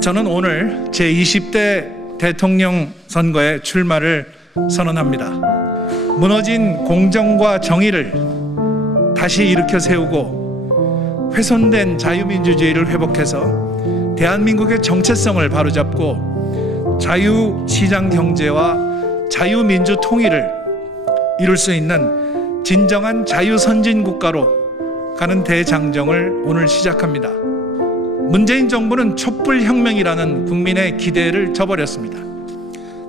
저는 오늘 제20대 대통령 선거에 출마를 선언합니다. 무너진 공정과 정의를 다시 일으켜 세우고 훼손된 자유민주주의를 회복해서 대한민국의 정체성을 바로잡고 자유시장 경제와 자유민주 통일을 이룰 수 있는 진정한 자유선진국가로 가는 대장정을 오늘 시작합니다. 문재인 정부는 촛불혁명이라는 국민의 기대를 저버렸습니다.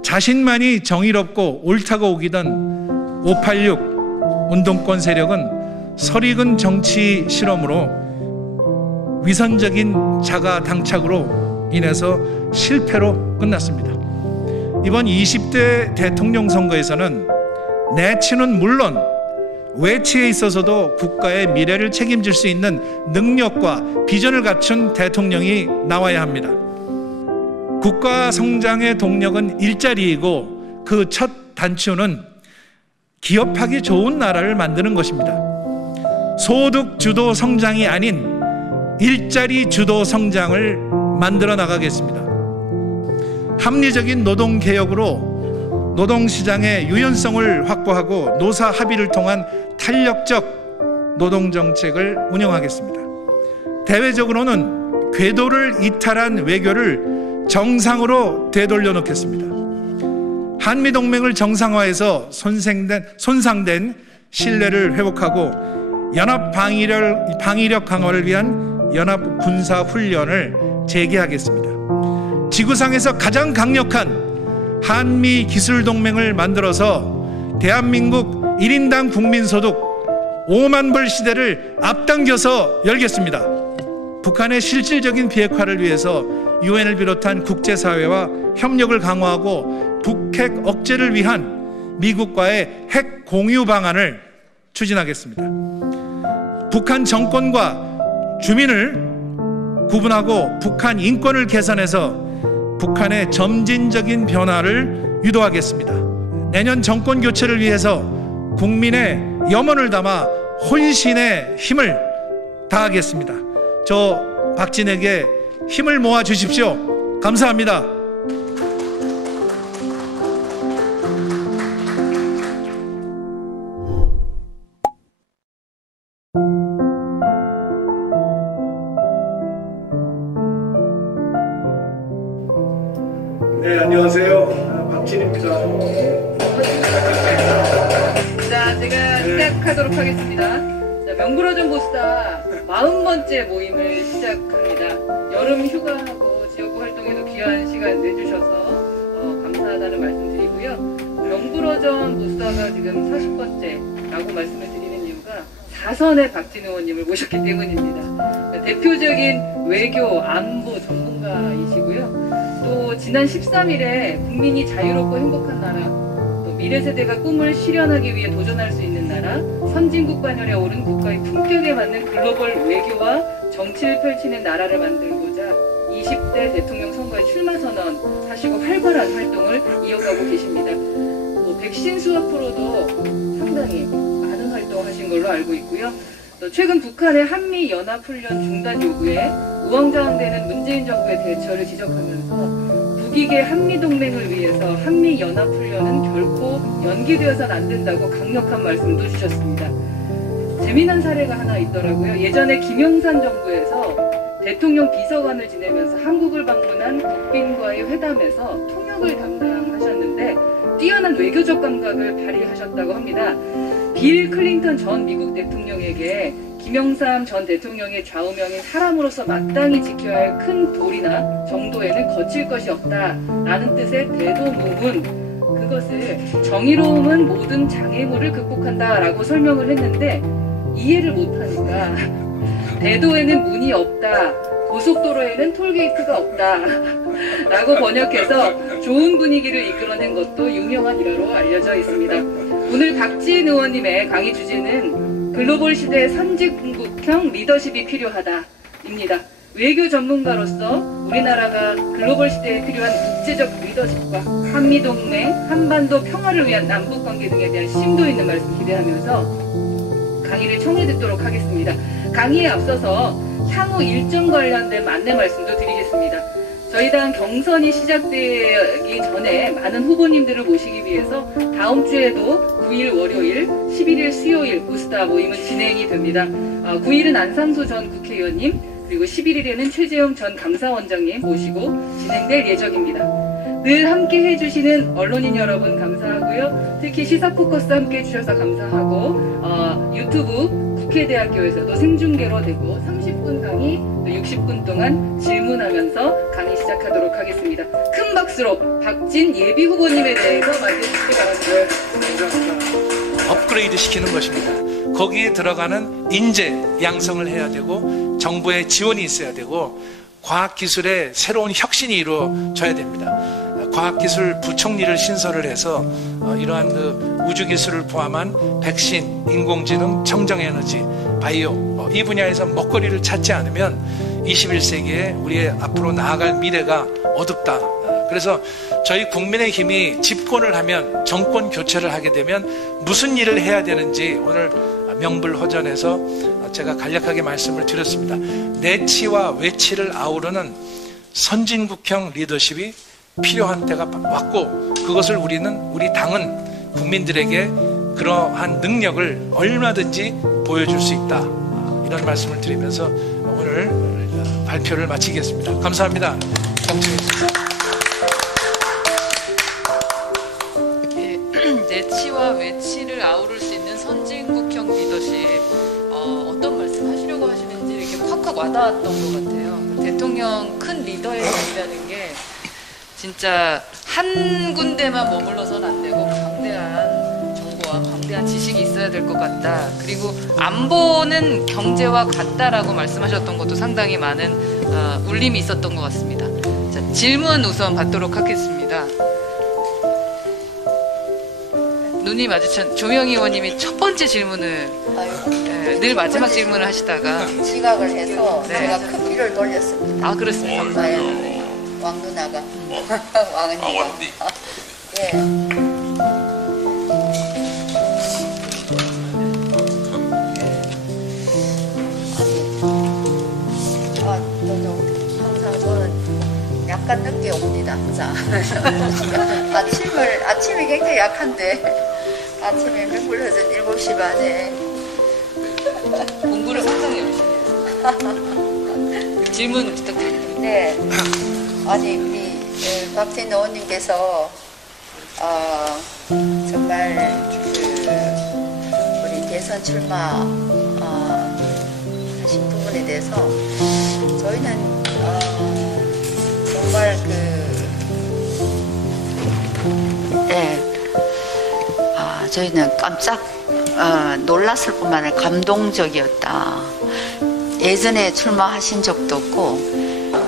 자신만이 정의롭고 옳다고 우기던 586 운동권 세력은 설익은 정치 실험으로 위선적인 자가 당착으로 인해서 실패로 끝났습니다. 이번 20대 대통령 선거에서는 내치는 물론 외치에 있어서도 국가의 미래를 책임질 수 있는 능력과 비전을 갖춘 대통령이 나와야 합니다. 국가 성장의 동력은 일자리이고 그 첫 단추는 기업하기 좋은 나라를 만드는 것입니다. 소득 주도 성장이 아닌 일자리 주도 성장을 만들어 나가겠습니다. 합리적인 노동개혁으로 노동시장의 유연성을 확보하고 노사 합의를 통한 탄력적 노동정책을 운영하겠습니다. 대외적으로는 궤도를 이탈한 외교를 정상으로 되돌려 놓겠습니다. 한미동맹을 정상화해서 손상된 신뢰를 회복하고 연합 방위력 강화를 위한 연합 군사훈련을 재개하겠습니다. 지구상에서 가장 강력한 한미 기술동맹을 만들어서 대한민국 1인당 국민소득 5만 불 시대를 앞당겨서 열겠습니다. 북한의 실질적인 비핵화를 위해서 유엔을 비롯한 국제사회와 협력을 강화하고 북핵 억제를 위한 미국과의 핵 공유 방안을 추진하겠습니다. 북한 정권과 주민을 구분하고 북한 인권을 개선해서 북한의 점진적인 변화를 유도하겠습니다. 내년 정권 교체를 위해서 국민의 염원을 담아 혼신의 힘을 다하겠습니다. 저 박진에게 힘을 모아 주십시오. 감사합니다. 네, 안녕하세요. 박진입니다. 자, 제가 시작하도록 하겠습니다. 자, 명불허전 보수다 40번째 모임을 시작합니다. 여름 휴가하고 지역구 활동에도 귀한 시간 내주셔서 감사하다는 말씀드리고요. 명불허전 보수다가 지금 40번째라고 말씀을 드리는 이유가 4선의 박진 의원님을 모셨기 때문입니다. 대표적인 외교, 안보 전문가이시고요. 또 지난 13일에 국민이 자유롭고 행복한 나라, 또 미래 세대가 꿈을 실현하기 위해 도전할 수 있는 나라, 선진국 반열에 오른 국가의 품격에 맞는 글로벌 외교와 정치를 펼치는 나라를 만들고자 20대 대통령 선거에 출마 선언하시고 활발한 활동을 이어가고 계십니다. 백신 수확으로도 상당히 많은 활동하신 걸로 알고 있고요. 또 최근 북한의 한미 연합훈련 중단 요구에 우왕좌왕되는 문재인 정부의 대처를 지적하면서 북익의 한미동맹을 위해서 한미연합훈련은 결코 연기되어서는 안 된다고 강력한 말씀도 주셨습니다. 재미난 사례가 하나 있더라고요. 예전에 김영삼 정부에서 대통령 비서관을 지내면서 한국을 방문한 국빈과의 회담에서 통역을 담당하셨는데 뛰어난 외교적 감각을 발휘하셨다고 합니다. 빌 클린턴 전 미국 대통령에게 김영삼 전 대통령의 좌우명인 사람으로서 마땅히 지켜야 할 큰 도리나 정도에는 거칠 것이 없다라는 뜻의 대도무문, 그것을 정의로움은 모든 장애물을 극복한다라고 설명을 했는데 이해를 못하니까 대도에는 문이 없다, 고속도로에는 톨게이트가 없다 라고 번역해서 좋은 분위기를 이끌어낸 것도 유명한 일화로 알려져 있습니다. 오늘 박진 의원님의 강의 주제는 글로벌 시대의 선진국형 리더십이 필요하다 입니다. 외교 전문가로서 우리나라가 글로벌 시대에 필요한 국제적 리더십과 한미동맹, 한반도 평화를 위한 남북관계 등에 대한 심도 있는 말씀 기대하면서 강의를 청해 듣도록 하겠습니다. 강의에 앞서서 향후 일정 관련된 안내 말씀도 드리겠습니다. 저희 당 경선이 시작되기 전에 많은 후보님들을 모시기 위해서 다음 주에도 9일 월요일, 11일 수요일 보스타 모임은 진행이 됩니다. 9일은 안상수 전 국회의원님, 그리고 11일에는 최재형 전 감사원장님 모시고 진행될 예정입니다. 늘 함께 해주시는 언론인 여러분 감사하고요. 특히 시사포커스 함께 해주셔서 감사하고 유튜브 국회대학교에서도 생중계로 되고 30분 강의, 또 60분 동안 질문하면서 강의 시작하도록 하겠습니다. 큰 박수로 박진 예비 후보님에 대해서 맞이해주시기 바랍니다. 감사합니다. 업그레이드 시키는 것입니다. 거기에 들어가는 인재 양성을 해야 되고 정부의 지원이 있어야 되고 과학기술의 새로운 혁신이 이루어져야 됩니다. 과학기술 부총리를 신설을 해서 이러한 그 우주기술을 포함한 백신, 인공지능, 청정에너지, 바이오 이 분야에서 먹거리를 찾지 않으면 21세기에 우리의 앞으로 나아갈 미래가 어둡다. 그래서 저희 국민의힘이 집권을 하면 정권 교체를 하게 되면 무슨 일을 해야 되는지 오늘 명불허전에서 제가 간략하게 말씀을 드렸습니다. 내치와 외치를 아우르는 선진국형 리더십이 필요한 때가 왔고 그것을 우리 당은 국민들에게 그러한 능력을 얼마든지 보여줄 수 있다. 이런 말씀을 드리면서 오늘 발표를 마치겠습니다. 감사합니다. 내치와 외치를 아우를 수 있는 선진국형 리더십 어떤 말씀 하시려고 하시는지 이렇게 콱콱 와닿았던 것 같아요. 대통령 큰 리더의 일이라는 게 진짜 한 군데만 머물러서는 안 되고 광대한 정보와 광대한 지식이 있어야 될 것 같다. 그리고 안보는 경제와 같다라고 말씀하셨던 것도 상당히 많은 울림이 있었던 것 같습니다. 자, 질문 우선 받도록 하겠습니다. 눈이 마주친 조명희 의원님이 첫 번째 질문을 늘 마지막 질문을 하시다가 지각을 해서 네. 제가 커피를 돌렸습니다. 아 그렇습니다. 네. 왕 누나가 왕 언니가 예. 항상 저는 약간 늦게 옵니다. 항상 아침이 굉장히 약한데 아침에 명불허전 7시 반에 공부를 상당히 열심히 했습니다. 질문 부탁드립니다. 네. 아니 우리 박진 의원님께서 정말 우리 대선 출마 하신 부분에 대해서 저희는 정말 저희는 깜짝 놀랐을 뿐만 아니라 감동적이었다. 예전에 출마하신 적도 없고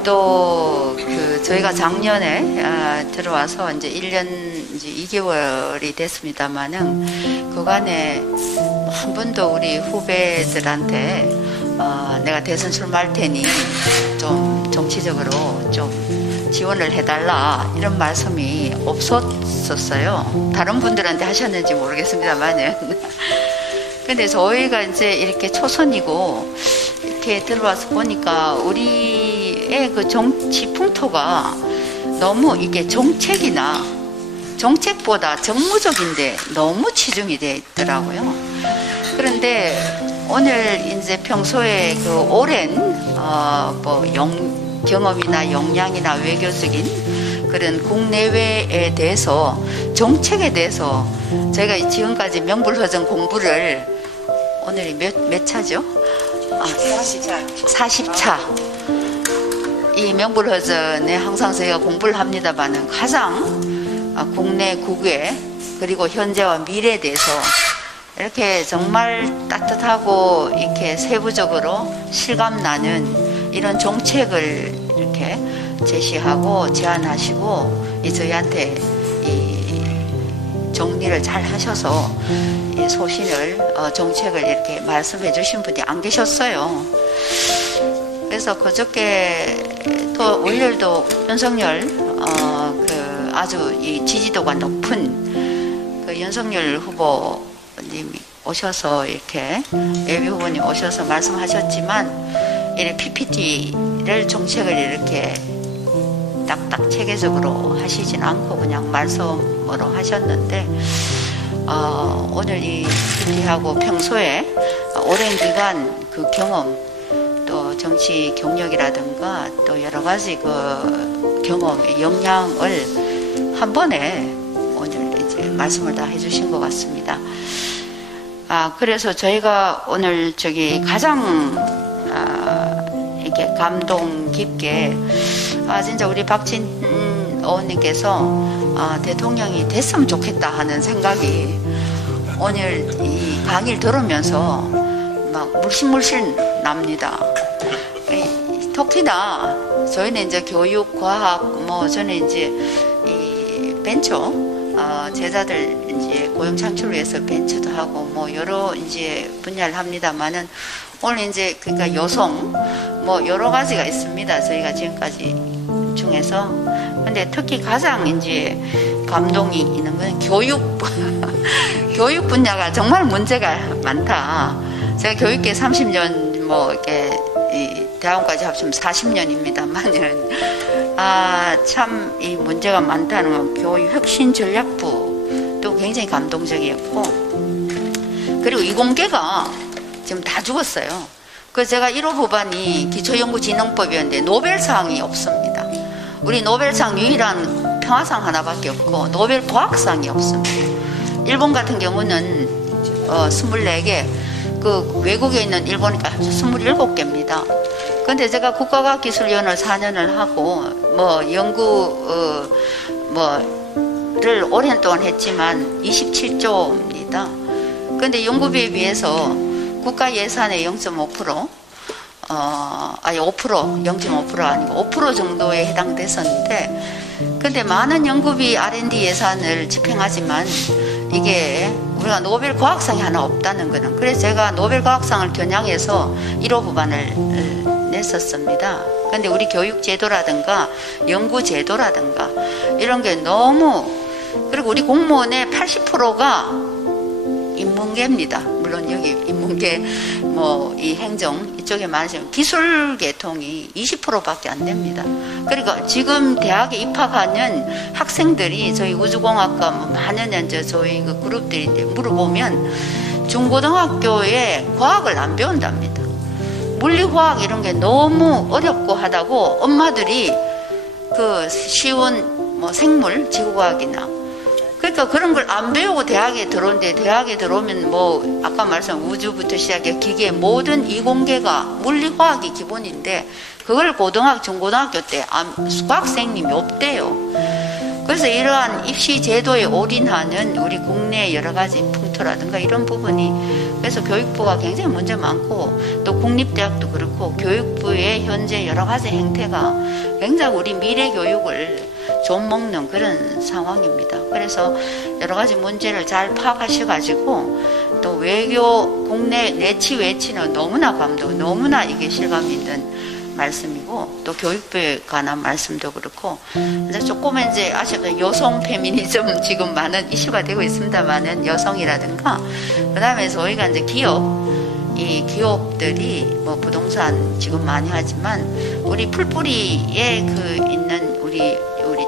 또 저희가 작년에 들어와서 이제 1년 이제 2개월이 됐습니다만은 그간에 한 번도 우리 후배들한테 내가 대선 출마할 테니 좀 정치적으로 좀 지원을 해달라 이런 말씀이 없었어요. 다른 분들한테 하셨는지 모르겠습니다만은. 근데 저희가 이제 이렇게 초선이고 이렇게 들어와서 보니까 우리의 그 정치 풍토가 너무 이게 정책보다 정무적인데 너무 치중이 되어 있더라고요. 그런데 오늘 이제 평소에 그 오랜 경험이나 역량이나 외교적인 그런 국내외에 대해서 정책에 대해서 저희가 지금까지 명불허전 공부를 오늘이 몇 차죠? 40차. 이 명불허전에 항상 저희가 공부를 합니다만은 가장 국내 국외 그리고 현재와 미래에 대해서 이렇게 정말 따뜻하고 이렇게 세부적으로 실감나는 이런 정책을 이렇게 제시하고 제안하시고 저희한테 이 정리를 잘 하셔서 이 소신을 정책을 이렇게 말씀해 주신 분이 안 계셨어요. 그래서 그저께 또 월요일도 윤석열 아주 이 지지도가 높은 그 윤석열 후보님이 오셔서 이렇게 예비 후보님 오셔서 말씀하셨지만 이 PPT를 정책을 이렇게 딱딱 체계적으로 하시진 않고 그냥 말씀으로 하셨는데 오늘 이 PT하고 평소에 오랜 기간 그 경험 또 정치 경력이라든가 또 여러 가지 그 경험의 영향을 한 번에 오늘 이제 말씀을 다 해주신 것 같습니다. 그래서 저희가 오늘 가장 이렇게 감동 깊게 진짜 우리 박진 의원님께서 대통령이 됐으면 좋겠다 하는 생각이 오늘 이 강의를 들으면서 막 물씬 납니다. 특히나 저희는 이제 교육, 과학, 저는 이제 이 벤처 제자들 이제 고용 창출을 위해서 벤처도 하고 여러 이제 분야를 합니다만은 오늘 이제 그러니까 여성 여러 가지가 있습니다. 저희가 지금까지 중에서 근데 특히 가장 이제 감동이 있는 건 교육 교육 분야가 정말 문제가 많다. 제가 교육계 30년 이렇게 이 대학원까지 합치면 40년입니다만은 참 이 문제가 많다는 건 교육 혁신 전략부도 굉장히 감동적이었고 그리고 이공계가 지금 다 죽었어요. 그래서 제가 1호 법안이 기초연구진흥법이었는데 노벨상이 없습니다. 우리 노벨상 유일한 평화상 하나밖에 없고 노벨 과학상이 없습니다. 일본 같은 경우는 24개 그 외국에 있는 일본이니까 27개입니다. 근데 제가 국가과학기술위원을 4년을 하고 연구를 오랜 동안 했지만 27조입니다. 근데 연구비에 비해서 국가 예산의 0.5% 아니 5% 0.5% 아니고 5% 정도에 해당됐었는데 근데 많은 연구비 R&D 예산을 집행하지만 이게 우리가 노벨 과학상이 하나 없다는 거는 그래서 제가 노벨 과학상을 겨냥해서 1호 법안을 냈었습니다. 근데 우리 교육 제도라든가 연구 제도라든가 이런 게 너무 그리고 우리 공무원의 80%가 인문계입니다. 물론 여기 인문계 이 행정 이쪽에 많으시면 기술 계통이 20%밖에 안 됩니다. 그러니까 지금 대학에 입학하는 학생들이 저희 우주공학과 많은 이제 저희 그 그룹들인데 물어보면 중고등학교에 과학을 안 배운답니다. 물리화학 이런 게 너무 어렵고 하다고 엄마들이 그 쉬운 생물 지구과학이나 그러니까 그런 걸 안 배우고 대학에 들어오는데 대학에 들어오면 아까 말씀한 우주부터 시작해 기계 모든 이공계가 물리화학이 기본인데 그걸 고등학교 중고등학교 때 과학생님이 없대요. 그래서 이러한 입시 제도에 올인하는 우리 국내 여러 가지 풍토라든가 이런 부분이 그래서 교육부가 굉장히 문제 많고 또 국립대학도 그렇고 교육부의 현재 여러 가지 행태가 굉장히 우리 미래 교육을 좀 먹는 그런 상황입니다. 그래서 여러 가지 문제를 잘 파악하셔가지고 또 외교 국내 내치 외치는 너무나 너무나 이게 실감 있는 말씀이고 또 교육부에 관한 말씀도 그렇고 이제 조금 이제 아시다시피 여성 페미니즘 지금 많은 이슈가 되고 있습니다만은 여성이라든가 그다음에 저희가 이제 이 기업들이 부동산 지금 많이 하지만 우리 풀뿌리에 그 있는 우리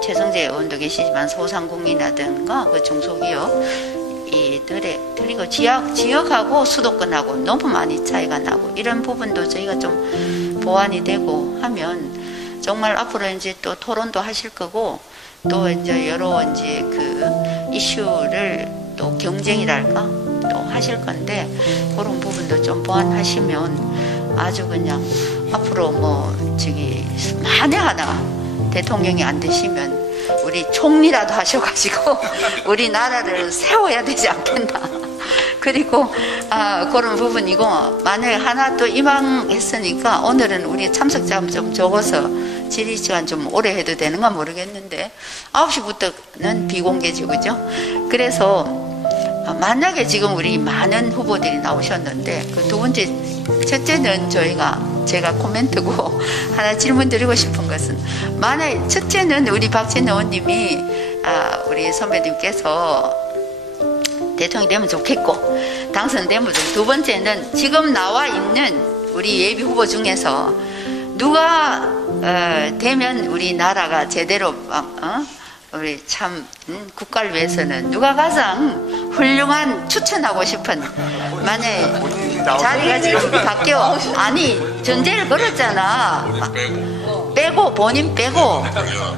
최성재 의원도 계시지만 소상공인이라든가 그 중소기업 그리고 지역하고 수도권하고 너무 많이 차이가 나고 이런 부분도 저희가 좀 보완이 되고 하면 정말 앞으로 이제 또 토론도 하실 거고 또 이제 여러 이제 그 이슈를 또 경쟁이랄까 또 하실 건데 그런 부분도 좀 보완하시면 아주 그냥 앞으로 만에 하나 대통령이 안 되시면 우리 총리라도 하셔가지고 우리나라를 세워야 되지 않겠나. 그리고 그런 부분이고 만약에 하나 또 이망했으니까 오늘은 우리 참석자 좀 적어서 질의 시간 좀 오래 해도 되는가 모르겠는데 9시부터는 비공개죠, 그죠? 그래서 만약에 지금 우리 많은 후보들이 나오셨는데 그 두 번째 첫째는 제가 코멘트고 하나 질문 드리고 싶은 것은 만약에 첫째는 우리 박진 의원님이 우리 선배님께서 대통령이 되면 좋겠고 당선되면 좋겠고 두 번째는 지금 나와 있는 우리 예비 후보 중에서 누가 되면 우리나라가 제대로 우리 참 국가를 위해서는 누가 가장 훌륭한 추천하고 싶은 만약에 자리가 지금 바뀌어 아니 전제를 걸었잖아. 본인 빼고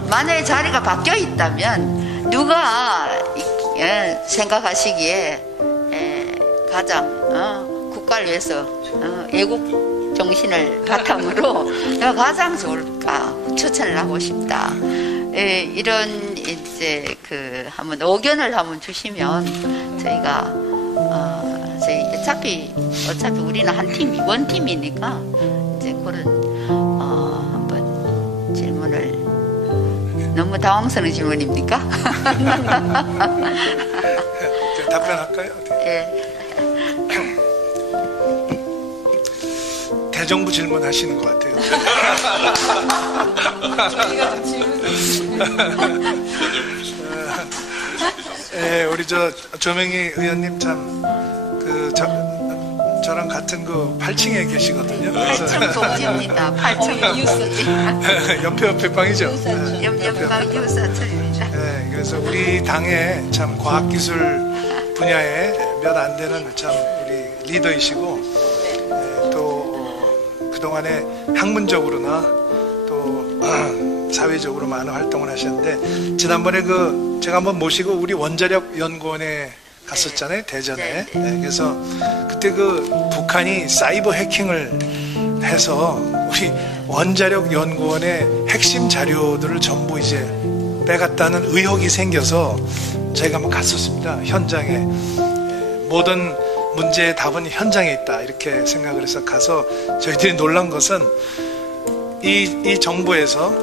만약에 자리가 바뀌어 있다면 누가 생각하시기에 가장 국가를 위해서 애국 정신을 바탕으로 가장 좋을까 추천을 하고 싶다. 이런 이제 한번 의견을 한번 주시면 저희가 저희 어차피 우리는 한 팀, 원팀이니까 이제 그런 한번 질문을 너무 당황스러운 질문입니까? 답변할까요? 예. 대정부 질문하시는 것 같아요. 예, 우리 조명희 의원님 참 저랑 같은 8층에 계시거든요. 8층 동지입니다. 8층 옆에 방이죠. 옆방 유사촌입니다. 예, 그래서 우리 당의 참 과학기술 분야에 몇 안 되는 참 우리 리더이시고 또 그동안에 학문적으로나 또 사회적으로 많은 활동을 하셨는데 지난번에 제가 한번 모시고 우리 원자력 연구원에 갔었잖아요. 대전에. 네, 그래서 그때 북한이 사이버 해킹을 해서 우리 원자력 연구원의 핵심 자료들을 전부 이제 빼갔다는 의혹이 생겨서 저희가 한번 갔었습니다. 현장에. 모든 문제의 답은 현장에 있다 이렇게 생각을 해서 가서 저희들이 놀란 것은 이 정부에서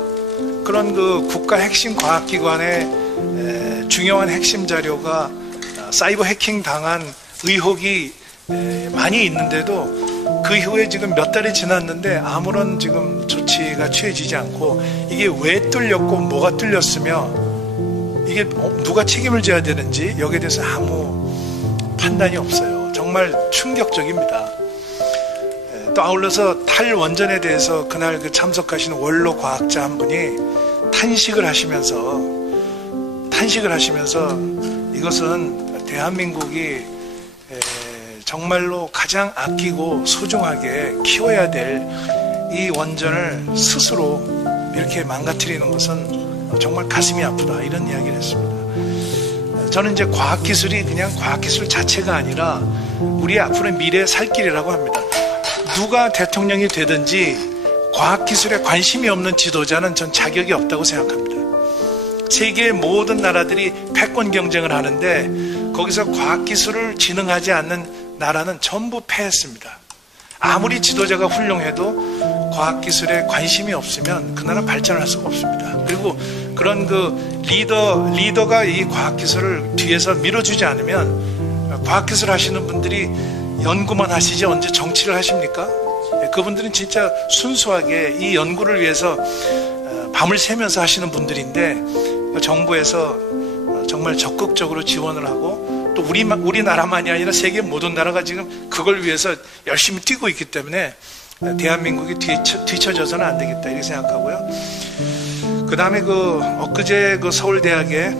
그런 국가 핵심 과학기관의 중요한 핵심 자료가 사이버 해킹 당한 의혹이 많이 있는데도 그 이후에 지금 몇 달이 지났는데 아무런 지금 조치가 취해지지 않고 이게 왜 뚫렸고 뭐가 뚫렸으며 이게 누가 책임을 져야 되는지 여기에 대해서 아무 판단이 없어요. 정말 충격적입니다. 또 아울러서 탈원전에 대해서 그날 참석하신 원로 과학자 한 분이 탄식을 하시면서 이것은 대한민국이 정말로 가장 아끼고 소중하게 키워야 될 이 원전을 스스로 이렇게 망가뜨리는 것은 정말 가슴이 아프다 이런 이야기를 했습니다. 저는 이제 과학기술이 그냥 과학기술 자체가 아니라 우리의 앞으로의 미래의 살 길이라고 합니다. 누가 대통령이 되든지 과학기술에 관심이 없는 지도자는 전 자격이 없다고 생각합니다. 세계의 모든 나라들이 패권 경쟁을 하는데 거기서 과학기술을 지능하지 않는 나라는 전부 패했습니다. 아무리 지도자가 훌륭해도 과학기술에 관심이 없으면 그 나라 발전을 할 수가 없습니다. 그리고 그런 리더가 이 과학기술을 뒤에서 밀어주지 않으면 과학기술 하시는 분들이 연구만 하시지 언제 정치를 하십니까? 그분들은 진짜 순수하게 이 연구를 위해서 밤을 새면서 하시는 분들인데 정부에서 정말 적극적으로 지원을 하고 또 우리나라만이 아니라 세계 모든 나라가 지금 그걸 위해서 열심히 뛰고 있기 때문에 대한민국이 뒤처져서는 안 되겠다 이렇게 생각하고요. 그 다음에 엊그제 서울대학의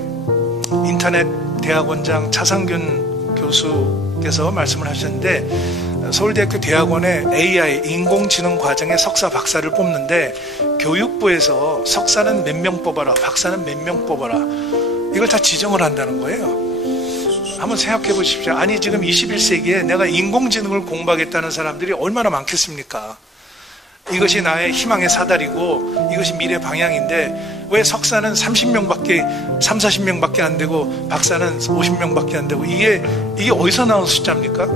인터넷 대학원장 차상균 교수께서 말씀을 하셨는데 서울대학교 대학원에 AI 인공지능 과정의 석사 박사를 뽑는데 교육부에서 석사는 몇 명 뽑아라 박사는 몇 명 뽑아라 이걸 다 지정을 한다는 거예요. 한번 생각해 보십시오. 아니 지금 21세기에 내가 인공지능을 공부하겠다는 사람들이 얼마나 많겠습니까? 이것이 나의 희망의 사다리고 이것이 미래 방향인데 왜 석사는 40명밖에 안 되고 박사는 50명밖에 안 되고 이게 어디서 나온 숫자입니까?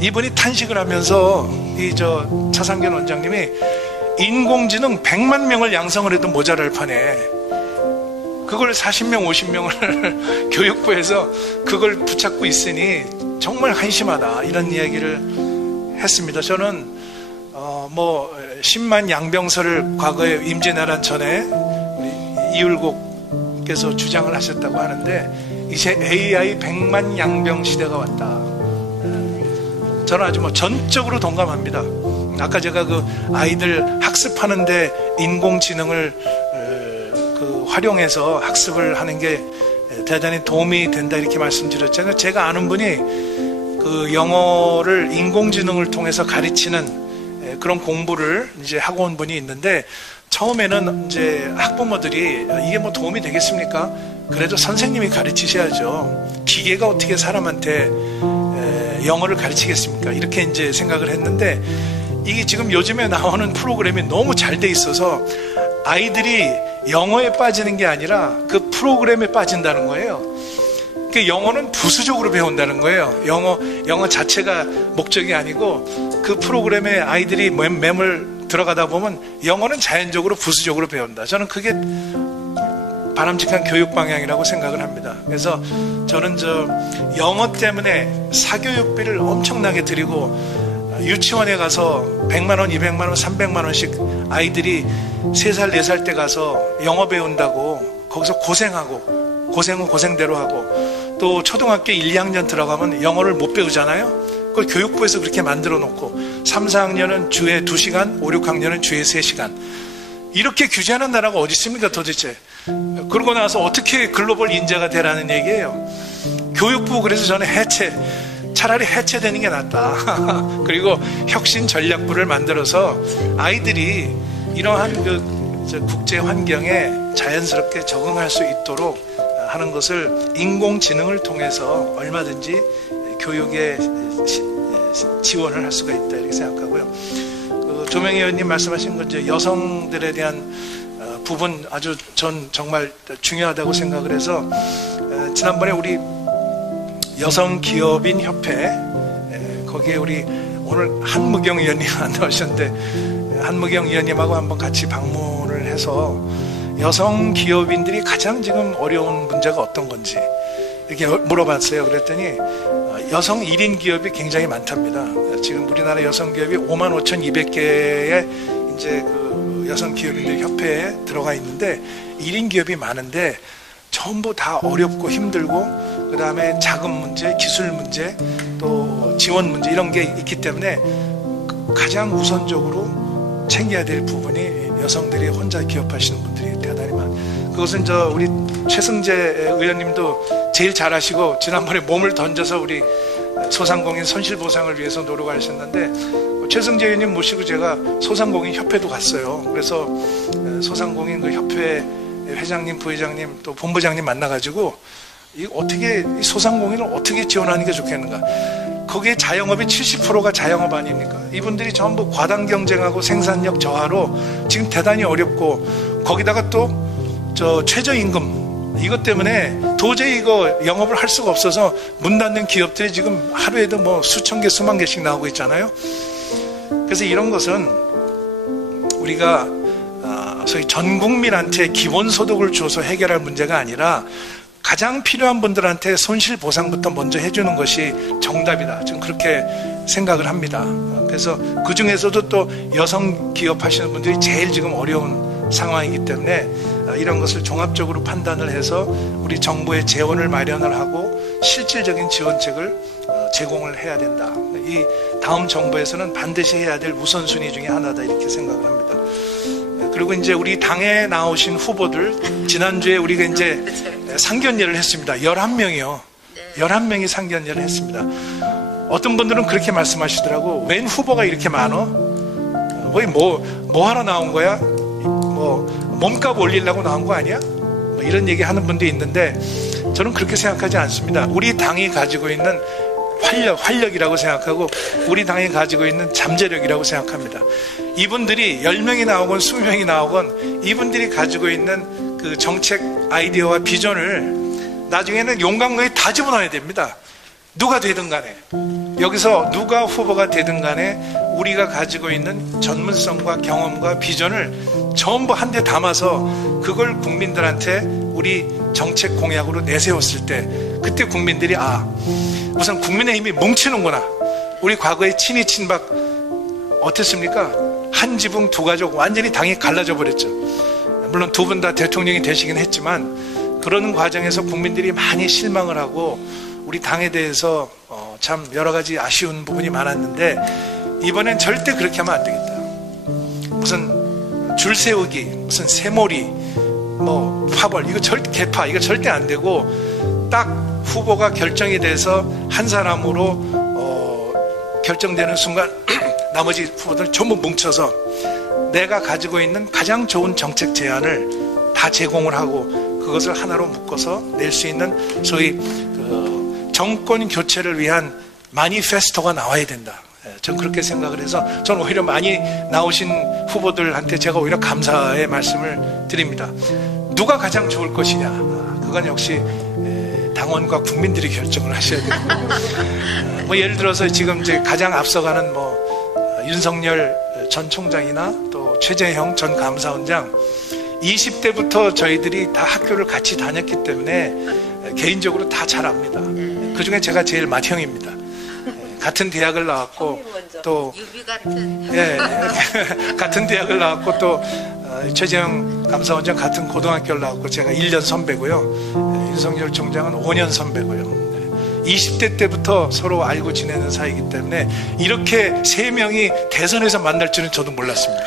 이분이 탄식을 하면서 차상균 원장님이 인공지능 100만 명을 양성을 해도 모자랄 판에 그걸 40명, 50명을 교육부에서 그걸 붙잡고 있으니 정말 한심하다 이런 이야기를 했습니다. 저는 10만 양병설을 과거에 임진왜란 전에 우리 이율곡께서 주장을 하셨다고 하는데 이제 AI 100만 양병 시대가 왔다. 저는 아주 전적으로 동감합니다. 아까 제가 그 아이들 학습하는데 인공지능을 활용해서 학습을 하는 게 대단히 도움이 된다 이렇게 말씀드렸잖아요. 제가 아는 분이 그 영어를 인공지능을 통해서 가르치는 그런 공부를 이제 하고 온 분이 있는데, 처음에는 이제 학부모들이 이게 뭐 도움이 되겠습니까? 그래도 선생님이 가르치셔야죠. 기계가 어떻게 사람한테 영어를 가르치겠습니까? 이렇게 이제 생각을 했는데, 이게 지금 요즘에 나오는 프로그램이 너무 잘 돼 있어서 아이들이 영어에 빠지는 게 아니라 그 프로그램에 빠진다는 거예요. 그 영어는 부수적으로 배운다는 거예요. 영어 자체가 목적이 아니고 그 프로그램에 아이들이 매물 들어가다 보면 영어는 자연적으로 부수적으로 배운다. 저는 그게 바람직한 교육 방향이라고 생각을 합니다. 그래서 저는 영어 때문에 사교육비를 엄청나게 드리고 유치원에 가서 100만 원, 200만 원, 300만 원씩 아이들이 3살, 4살 때 가서 영어 배운다고 거기서 고생하고, 고생은 고생대로 하고, 또 초등학교 1, 2학년 들어가면 영어를 못 배우잖아요. 그걸 교육부에서 그렇게 만들어 놓고 3, 4학년은 주에 2시간, 5, 6학년은 주에 3시간, 이렇게 규제하는 나라가 어디 있습니까 도대체. 그러고 나서 어떻게 글로벌 인재가 되라는 얘기예요. 교육부, 그래서 저는 차라리 해체되는 게 낫다. 그리고 혁신 전략부를 만들어서 아이들이 이러한 국제 환경에 자연스럽게 적응할 수 있도록 하는 것을 인공지능을 통해서 얼마든지 교육에 지원을 할 수가 있다 이렇게 생각하고요. 조명희 의원님 말씀하신 건 여성들에 대한 부분 아주 전 정말 중요하다고 생각을 해서, 지난번에 우리 여성기업인 협회, 거기에 우리 오늘 한무경 의원님 안 나오셨는데 한무경 의원님하고 한번 같이 방문을 해서 여성기업인들이 가장 지금 어려운 문제가 어떤 건지 이렇게 물어봤어요. 그랬더니 여성 1인 기업이 굉장히 많답니다. 지금 우리나라 여성기업이 55,200개의 이제 그 여성기업인들 협회에 들어가 있는데 1인 기업이 많은데 전부 다 어렵고 힘들고, 그 다음에 자금 문제, 기술 문제, 또 지원 문제 이런 게 있기 때문에 가장 우선적으로 챙겨야 될 부분이 여성들이 혼자 기업하시는 분들이 대단히 많아요. 그것은 우리 최승재 의원님도 제일 잘하시고, 지난번에 몸을 던져서 우리 소상공인 손실보상을 위해서 노력하셨는데, 최승재 의원님 모시고 제가 소상공인 협회도 갔어요. 그래서 소상공인 그 협회 회장님, 부회장님, 또 본부장님 만나가지고 이 소상공인을 어떻게 지원하는 게 좋겠는가. 거기에 자영업이 70%가 자영업 아닙니까? 이분들이 전부 과당 경쟁하고 생산력 저하로 지금 대단히 어렵고, 거기다가 또 최저임금 이것 때문에 도저히 이거 영업을 할 수가 없어서 문 닫는 기업들이 지금 하루에도 뭐 수천 개, 수만 개씩 나오고 있잖아요. 그래서 이런 것은 우리가 소위 전 국민한테 기본소득을 줘서 해결할 문제가 아니라 가장 필요한 분들한테 손실보상부터 먼저 해주는 것이 정답이다. 저는 그렇게 생각을 합니다. 그래서 그 중에서도 또 여성 기업 하시는 분들이 제일 지금 어려운 상황이기 때문에 이런 것을 종합적으로 판단을 해서 우리 정부의 재원을 마련을 하고 실질적인 지원책을 제공을 해야 된다. 이 다음 정부에서는 반드시 해야 될 우선순위 중에 하나다 이렇게 생각을 합니다. 그리고 이제 우리 당에 나오신 후보들, 지난주에 우리가 이제 상견례를 했습니다. 11명이요. 11명이 상견례를 했습니다. 어떤 분들은 그렇게 말씀하시더라고. 웬 후보가 이렇게 많어? 거의 뭐 하러 나온 거야? 뭐 몸값 올리려고 나온 거 아니야? 뭐 이런 얘기 하는 분도 있는데, 저는 그렇게 생각하지 않습니다. 우리 당이 가지고 있는 활력이라고 생각하고, 우리 당이 가지고 있는 잠재력이라고 생각합니다. 이분들이 10명이 나오건 20명이 나오건 이분들이 가지고 있는 그 정책 아이디어와 비전을 나중에는 용광로에 다 집어넣어야 됩니다. 누가 되든 간에, 여기서 누가 후보가 되든 간에 우리가 가지고 있는 전문성과 경험과 비전을 전부 한데 담아서 그걸 국민들한테 우리 정책 공약으로 내세웠을 때, 그때 국민들이 우선 국민의힘이 뭉치는구나. 우리 과거에 친이 친박 어땠습니까? 한 지붕 두 가족 완전히 당이 갈라져 버렸죠. 물론 두 분 다 대통령이 되시긴 했지만 그런 과정에서 국민들이 많이 실망을 하고 우리 당에 대해서 참 여러 가지 아쉬운 부분이 많았는데, 이번엔 절대 그렇게 하면 안 되겠다. 무슨 줄 세우기, 무슨 새몰이, 뭐 파벌, 이거 개파, 이거 절대 안 되고, 딱 후보가 결정이 돼서 한 사람으로 결정되는 순간 나머지 후보들 전부 뭉쳐서 내가 가지고 있는 가장 좋은 정책 제안을 다 제공을 하고 그것을 하나로 묶어서 낼 수 있는 소위 정권 교체를 위한 마니페스토가 나와야 된다. 전 그렇게 생각을 해서 저는 오히려 많이 나오신 후보들한테 제가 오히려 감사의 말씀을 드립니다. 누가 가장 좋을 것이냐, 그건 역시 당원과 국민들이 결정을 하셔야 되고, 뭐 예를 들어서 지금 이제 가장 앞서가는 뭐 윤석열 전 총장이나 또 최재형 전 감사원장 20대부터 저희들이 다 학교를 같이 다녔기 때문에 개인적으로 다 잘 압니다. 그 중에 제가 제일 맏형입니다. 같은 대학을 나왔고 또 유비 같은 같은 대학을 나왔고 또 최재형 감사원장 같은 고등학교를 나왔고 제가 1년 선배고요. 윤석열 총장은 5년 선배고요. 20대 때부터 서로 알고 지내는 사이이기 때문에 이렇게 세 명이 대선에서 만날 줄은 저도 몰랐습니다.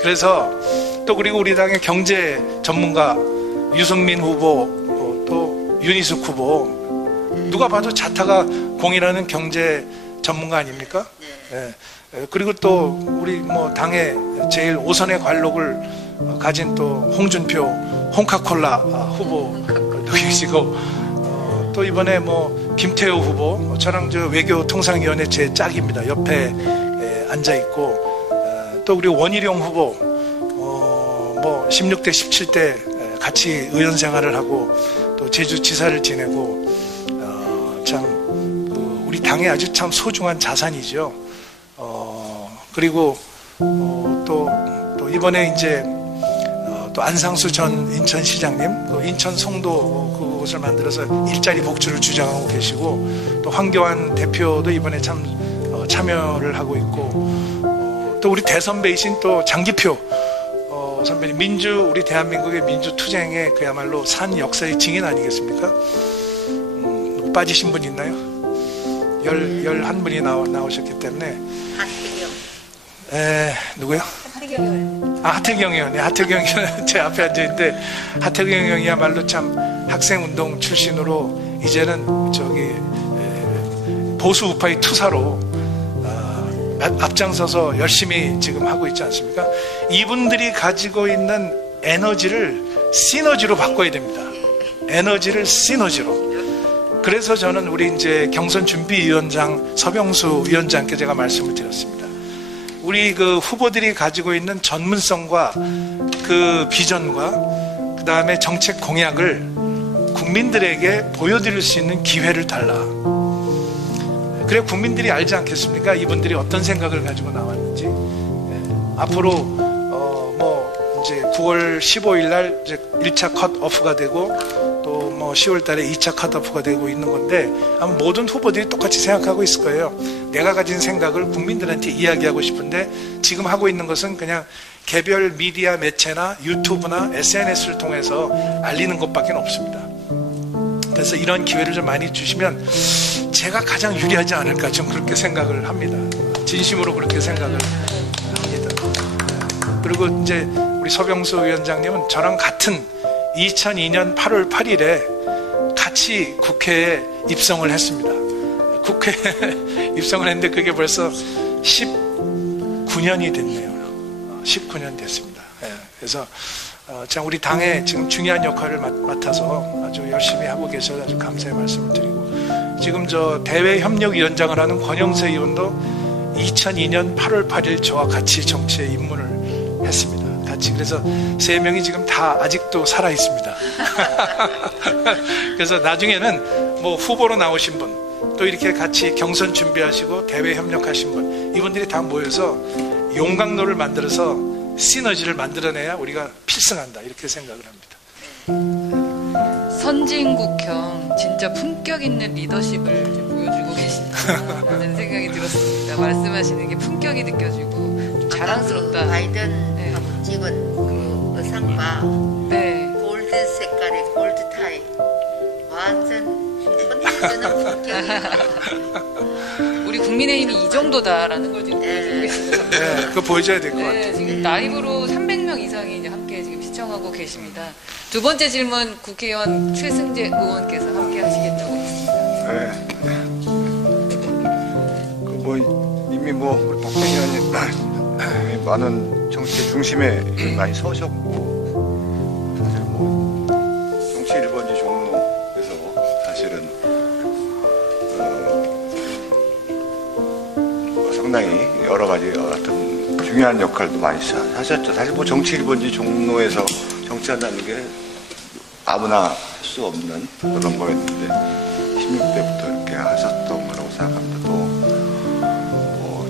그래서 또 그리고 우리 당의 경제 전문가 유승민 후보 또 윤희숙 후보 누가 봐도 자타가 공이라는 경제 전문가 아닙니까? 그리고 또 우리 뭐 당의 제일 5선의 관록을 가진 또 홍준표 홍카콜라 후보도 계시고 또 이번에 뭐 김태호 후보 저랑 저 외교통상위원회 제 짝입니다. 옆에 앉아 있고 또 우리 원희룡 후보 뭐 16대 17대 같이 의원 생활을 하고 또 제주지사를 지내고 참 우리 당의 아주 참 소중한 자산이죠. 그리고 또 이번에 이제 또 안상수 전 인천시장님, 또 인천 송도 그곳을 만들어서 일자리 복지를 주장하고 계시고 또 황교안 대표도 이번에 참 참여를 하고 있고 또 우리 대선배이신 또 장기표 선배님, 우리 대한민국의 민주투쟁의 그야말로 산 역사의 증인 아니겠습니까? 빠지신 분 있나요? 11분이 나오셨기 때문에. 누구요? 하태경 의원. 하태경 의원 제 앞에 앉아있는데, 하태경 의원이야말로 참 학생운동 출신으로 이제는 보수 우파의 투사로 앞장서서 열심히 지금 하고 있지 않습니까? 이분들이 가지고 있는 에너지를 시너지로 바꿔야 됩니다. 에너지를 시너지로. 그래서 저는 우리 이제 경선준비위원장 서병수 위원장께 제가 말씀을 드렸습니다. 우리 그 후보들이 가지고 있는 전문성과 그 비전과 그 다음에 정책 공약을 국민들에게 보여드릴 수 있는 기회를 달라. 그래 국민들이 알지 않겠습니까? 이분들이 어떤 생각을 가지고 나왔는지. 앞으로 뭐 이제 9월 15일 날 이제 1차 컷오프가 되고 또 뭐 10월 달에 2차 컷오프가 되고 있는 건데 아마 모든 후보들이 똑같이 생각하고 있을 거예요. 내가 가진 생각을 국민들한테 이야기하고 싶은데 지금 하고 있는 것은 그냥 개별 미디어 매체나 유튜브나 SNS를 통해서 알리는 것밖에 없습니다. 그래서 이런 기회를 좀 많이 주시면 제가 가장 유리하지 않을까 좀 그렇게 생각을 합니다. 진심으로 그렇게 생각을 합니다. 그리고 이제 우리 서병수 위원장님은 저랑 같은 2002년 8월 8일에 같이 국회에 입성을 했습니다. 국회에 입성을 했는데 그게 벌써 19년이 됐네요. 19년 됐습니다. 그래서 참 우리 당에 지금 중요한 역할을 맡아서 아주 열심히 하고 계셔서 아주 감사의 말씀을 드리고 지금 저 대외협력위원장을 하는 권영세 의원도 2002년 8월 8일 저와 같이 정치에 입문을 했습니다. 같이. 그래서 세 명이 지금 다 아직도 살아 있습니다. 그래서 나중에는 뭐 후보로 나오신 분 또 이렇게 같이 경선 준비하시고 대외 협력하신 분 이분들이 다 모여서 용광로를 만들어서 시너지를 만들어내야 우리가 필승한다 이렇게 생각을 합니다. 선진국형 진짜 품격 있는 리더십을 보여주고 계신다는 생각이 들었습니다. 말씀하시는 게 품격이 느껴지고 좀 자랑스럽다. 그 바이든 찍은 그 의상과 골드 색깔의 골드 타이 완전 흔들리는 품격이에요. 우리 국민의힘이 이 정도다라는 걸 지금 보여주고 계십니다. 네, 그거 보여줘야 될 것 같아요. 네, 지금 라이브로 300명 이상이 이제 함께 지금 시청하고 계십니다. 두 번째 질문 국회의원 최승재 의원께서 함께 하시겠다고 했습니다. 네. 뭐 이미 뭐 우리 박정희 의원님 많은 정치 중심에 많이 서셨고 사실 뭐 정치 1번지 종로에서 사실은 상당히 여러 가지 어떤 중요한 역할도 많이 하셨죠. 사실 뭐 정치 1번지 종로에서 정치한다는 게 아무나 할 수 없는 그런 거였는데 16대부터 이렇게 하셨던 거라고 생각합니다. 또 뭐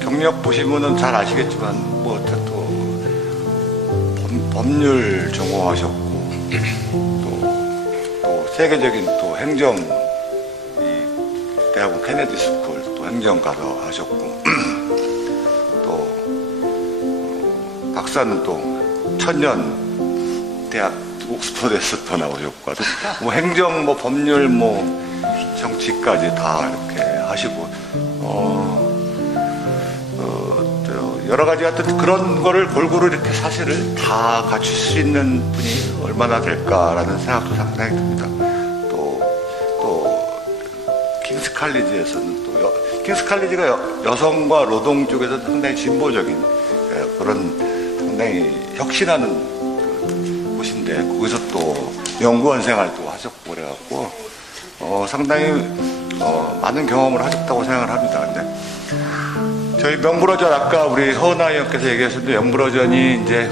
경력 보시면은 잘 아시겠지만 뭐 또 법률 전공하셨고 또 세계적인 또 행정 이 대학원 케네디 스쿨 또 행정 가서 하셨고 또 박사는 또 천년 대학 옥스퍼드에서 더 나오셨고 뭐 행정 뭐 법률 뭐 정치까지 다 이렇게 하시고 여러 가지 같은 그런 거를 골고루 이렇게 사실을 다 갖출 수 있는 분이 얼마나 될까라는 생각도 상당히 듭니다. 또 킹스 칼리지에서는 또 킹스 칼리지가 여성과 노동 쪽에서 상당히 진보적인 그런 상당히 혁신하는 곳인데 거기서 또 연구원 생활도 하셨고 그래갖고 상당히 많은 경험을 하셨다고 생각을 합니다. 근데 저희 명불허전 아까 우리 허은하 의원께서 얘기하셨는데 명불허전이 이제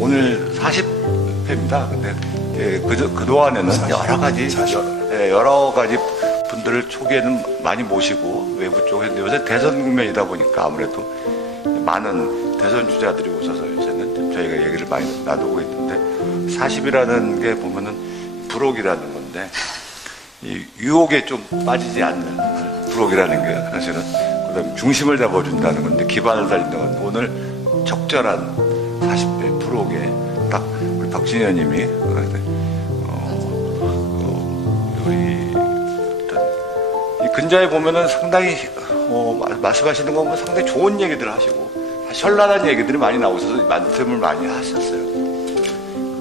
오늘 40회입니다. 근데 그동안에는 여러 가지 분들을 초기에는 많이 모시고 외부 쪽에 했는데 요새 대선 국면이다 보니까 아무래도 많은 대선 주자들이 오셔서 요새는 저희가 얘기를 많이 나누고 있는데 40이라는 게 보면은 부록이라는 건데 이 유혹에 좀 빠지지 않는 부록이라는 게 사실은 그다음 중심을 잡아준다는 건데 기반을 달린다는 건 오늘 적절한 40배 부록에 딱 우리 박진희 의원님이 우리 이 근자에 보면은 상당히 말씀하시는 거 보면 상당히 좋은 얘기들 하시고 현란한 얘기들이 많이 나오셔서 말씀을 많이 하셨어요.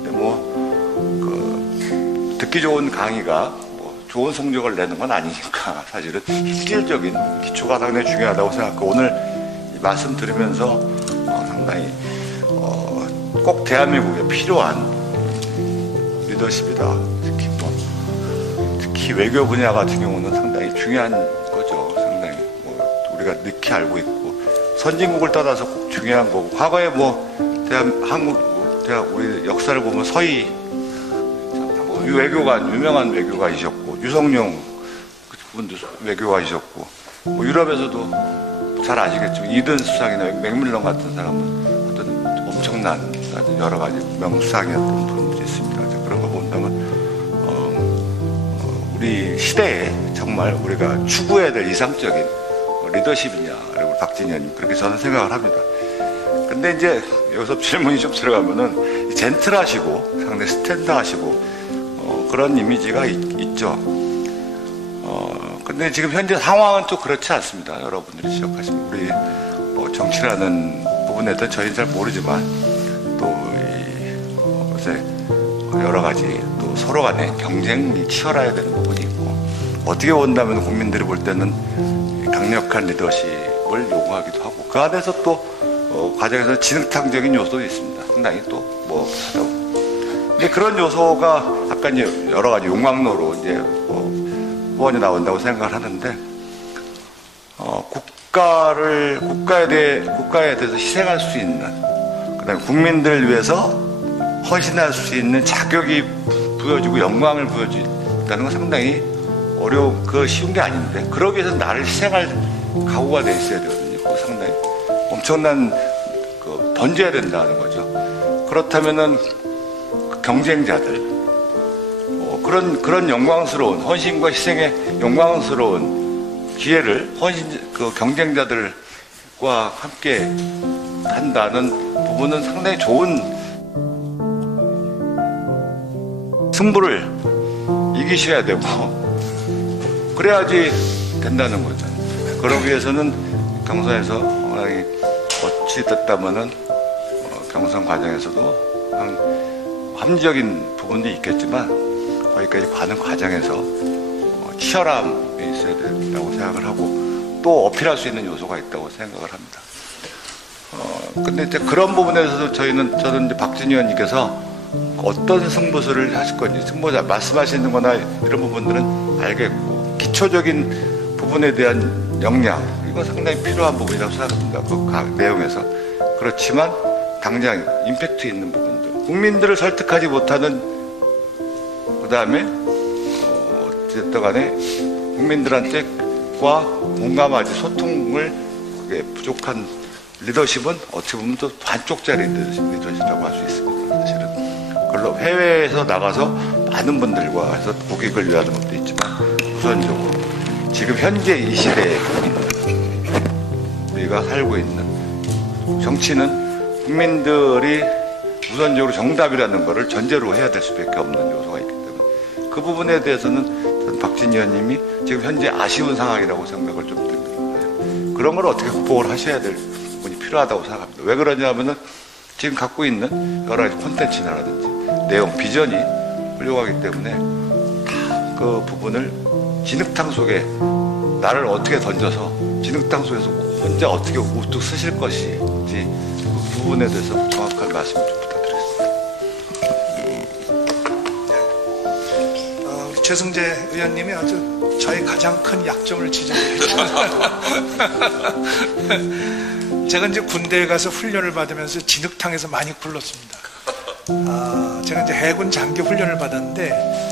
근데 듣기 좋은 강의가 좋은 성적을 내는 건 아니니까 사실은 실질적인 기초가 상당히 중요하다고 생각하고 오늘 이 말씀 들으면서 상당히 꼭 대한민국에 필요한 리더십이다. 특히 외교 분야 같은 경우는 상당히 중요한 거죠. 상당히 우리가 늦게 알고 있고 선진국을 떠나서 꼭 중요한 거고 과거에 대학 우리 역사를 보면 서희 외교관 유명한 외교관이셨고 유성룡 그분도 외교관이셨고 유럽에서도 잘 아시겠지만 이든 수상이나 맥밀런 같은 사람은 어떤 엄청난 여러 가지 명수상이었던 분들이 있습니다. 그런 거 본다면 우리 시대에 정말 우리가 추구해야 될 이상적인 리더십이냐 그리고 박진희 의원님 그렇게 저는 생각을 합니다. 근데 이제 여기서 질문이 좀 들어가면은 젠틀하시고 상당히 스탠드하시고 그런 이미지가 있죠. 근데 지금 현재 상황은 또 그렇지 않습니다. 여러분들이 지적하시면 우리 정치라는 부분에도 저희는 잘 모르지만 또 요새 여러 가지 또 서로 간에 경쟁이 치열해야 되는 부분이 있고 어떻게 본다면 국민들이 볼 때는 강력한 리더십을 요구하기도 하고 그 안에서 또 과정에서 진흙탕적인 요소도 있습니다. 상당히 또 하다고. 근데 그런 요소가 아까 이제 여러 가지 용광로로 이제 후원이 나온다고 생각을 하는데 국가에 대해서 희생할 수 있는 그다음에 국민들을 위해서 헌신할 수 있는 자격이 부여지고 영광을 부여진다는 건 상당히 쉬운 게 아닌데 그러기 위해서 나를 희생할 각오가 돼 있어야 되거든요. 상당히 엄청난 던져야 된다는 거죠. 그렇다면은 경쟁자들 그런 영광스러운 헌신과 희생의 영광스러운 기회를 경쟁자들과 함께 한다는 부분은 상당히 좋은 승부를 이기셔야 되고 그래야지 된다는 거잖아요. 그러기 위해서는 경선에서 워낙에 어찌 됐다면은 경선 과정에서도 합리적인 부분도 있겠지만 거기까지 가는 과정에서 치열함이 있어야 된다고 생각을 하고 또 어필할 수 있는 요소가 있다고 생각을 합니다. 근데 이제 그런 부분에서도 저는 이제 박진희 의원님께서 어떤 승부수를 하실 건지 승부자 말씀하시는 거나 이런 부분들은 알겠고 기초적인 부분에 대한 역량 이건 상당히 필요한 부분이라고 생각합니다. 그 내용에서. 그렇지만 당장 임팩트 있는 부분들 국민들을 설득하지 못하는 그 다음에 어쨌든 간에 국민들한테과 공감하지 소통을 그게 부족한 리더십은 어떻게 보면 또 반쪽짜리 리더십이라고 할 수 있습니다. 사실은 그걸로 해외에서 나가서 많은 분들과 해서 국익을 위하는 것도 있지만 우선적으로 지금 현재 이 시대에 우리가 살고 있는 정치는 국민들이 우선적으로 정답이라는 것을 전제로 해야 될 수밖에 없는 요소가 있기 때문에 그 부분에 대해서는 박진희 의원님이 지금 현재 아쉬운 상황이라고 생각을 좀 듭니다. 그런 걸 어떻게 극복을 하셔야 될 부분이 필요하다고 생각합니다. 왜 그러냐면은 지금 갖고 있는 여러 가지 콘텐츠라든지 내용, 비전이 훌륭하기 때문에 다 그 부분을 진흙탕 속에 나를 어떻게 던져서 진흙탕 속에서 혼자 어떻게 우뚝 쓰실 것인지 그 부분에 대해서 정확한 말씀 좀 부탁드리겠습니다. 우리 최승재 의원님이 아주 저의 가장 큰 약점을 지적해 주셨어요. 제가 이제 군대에 가서 훈련을 받으면서 진흙탕에서 많이 굴렀습니다. 제가 이제 해군 장교 훈련을 받았는데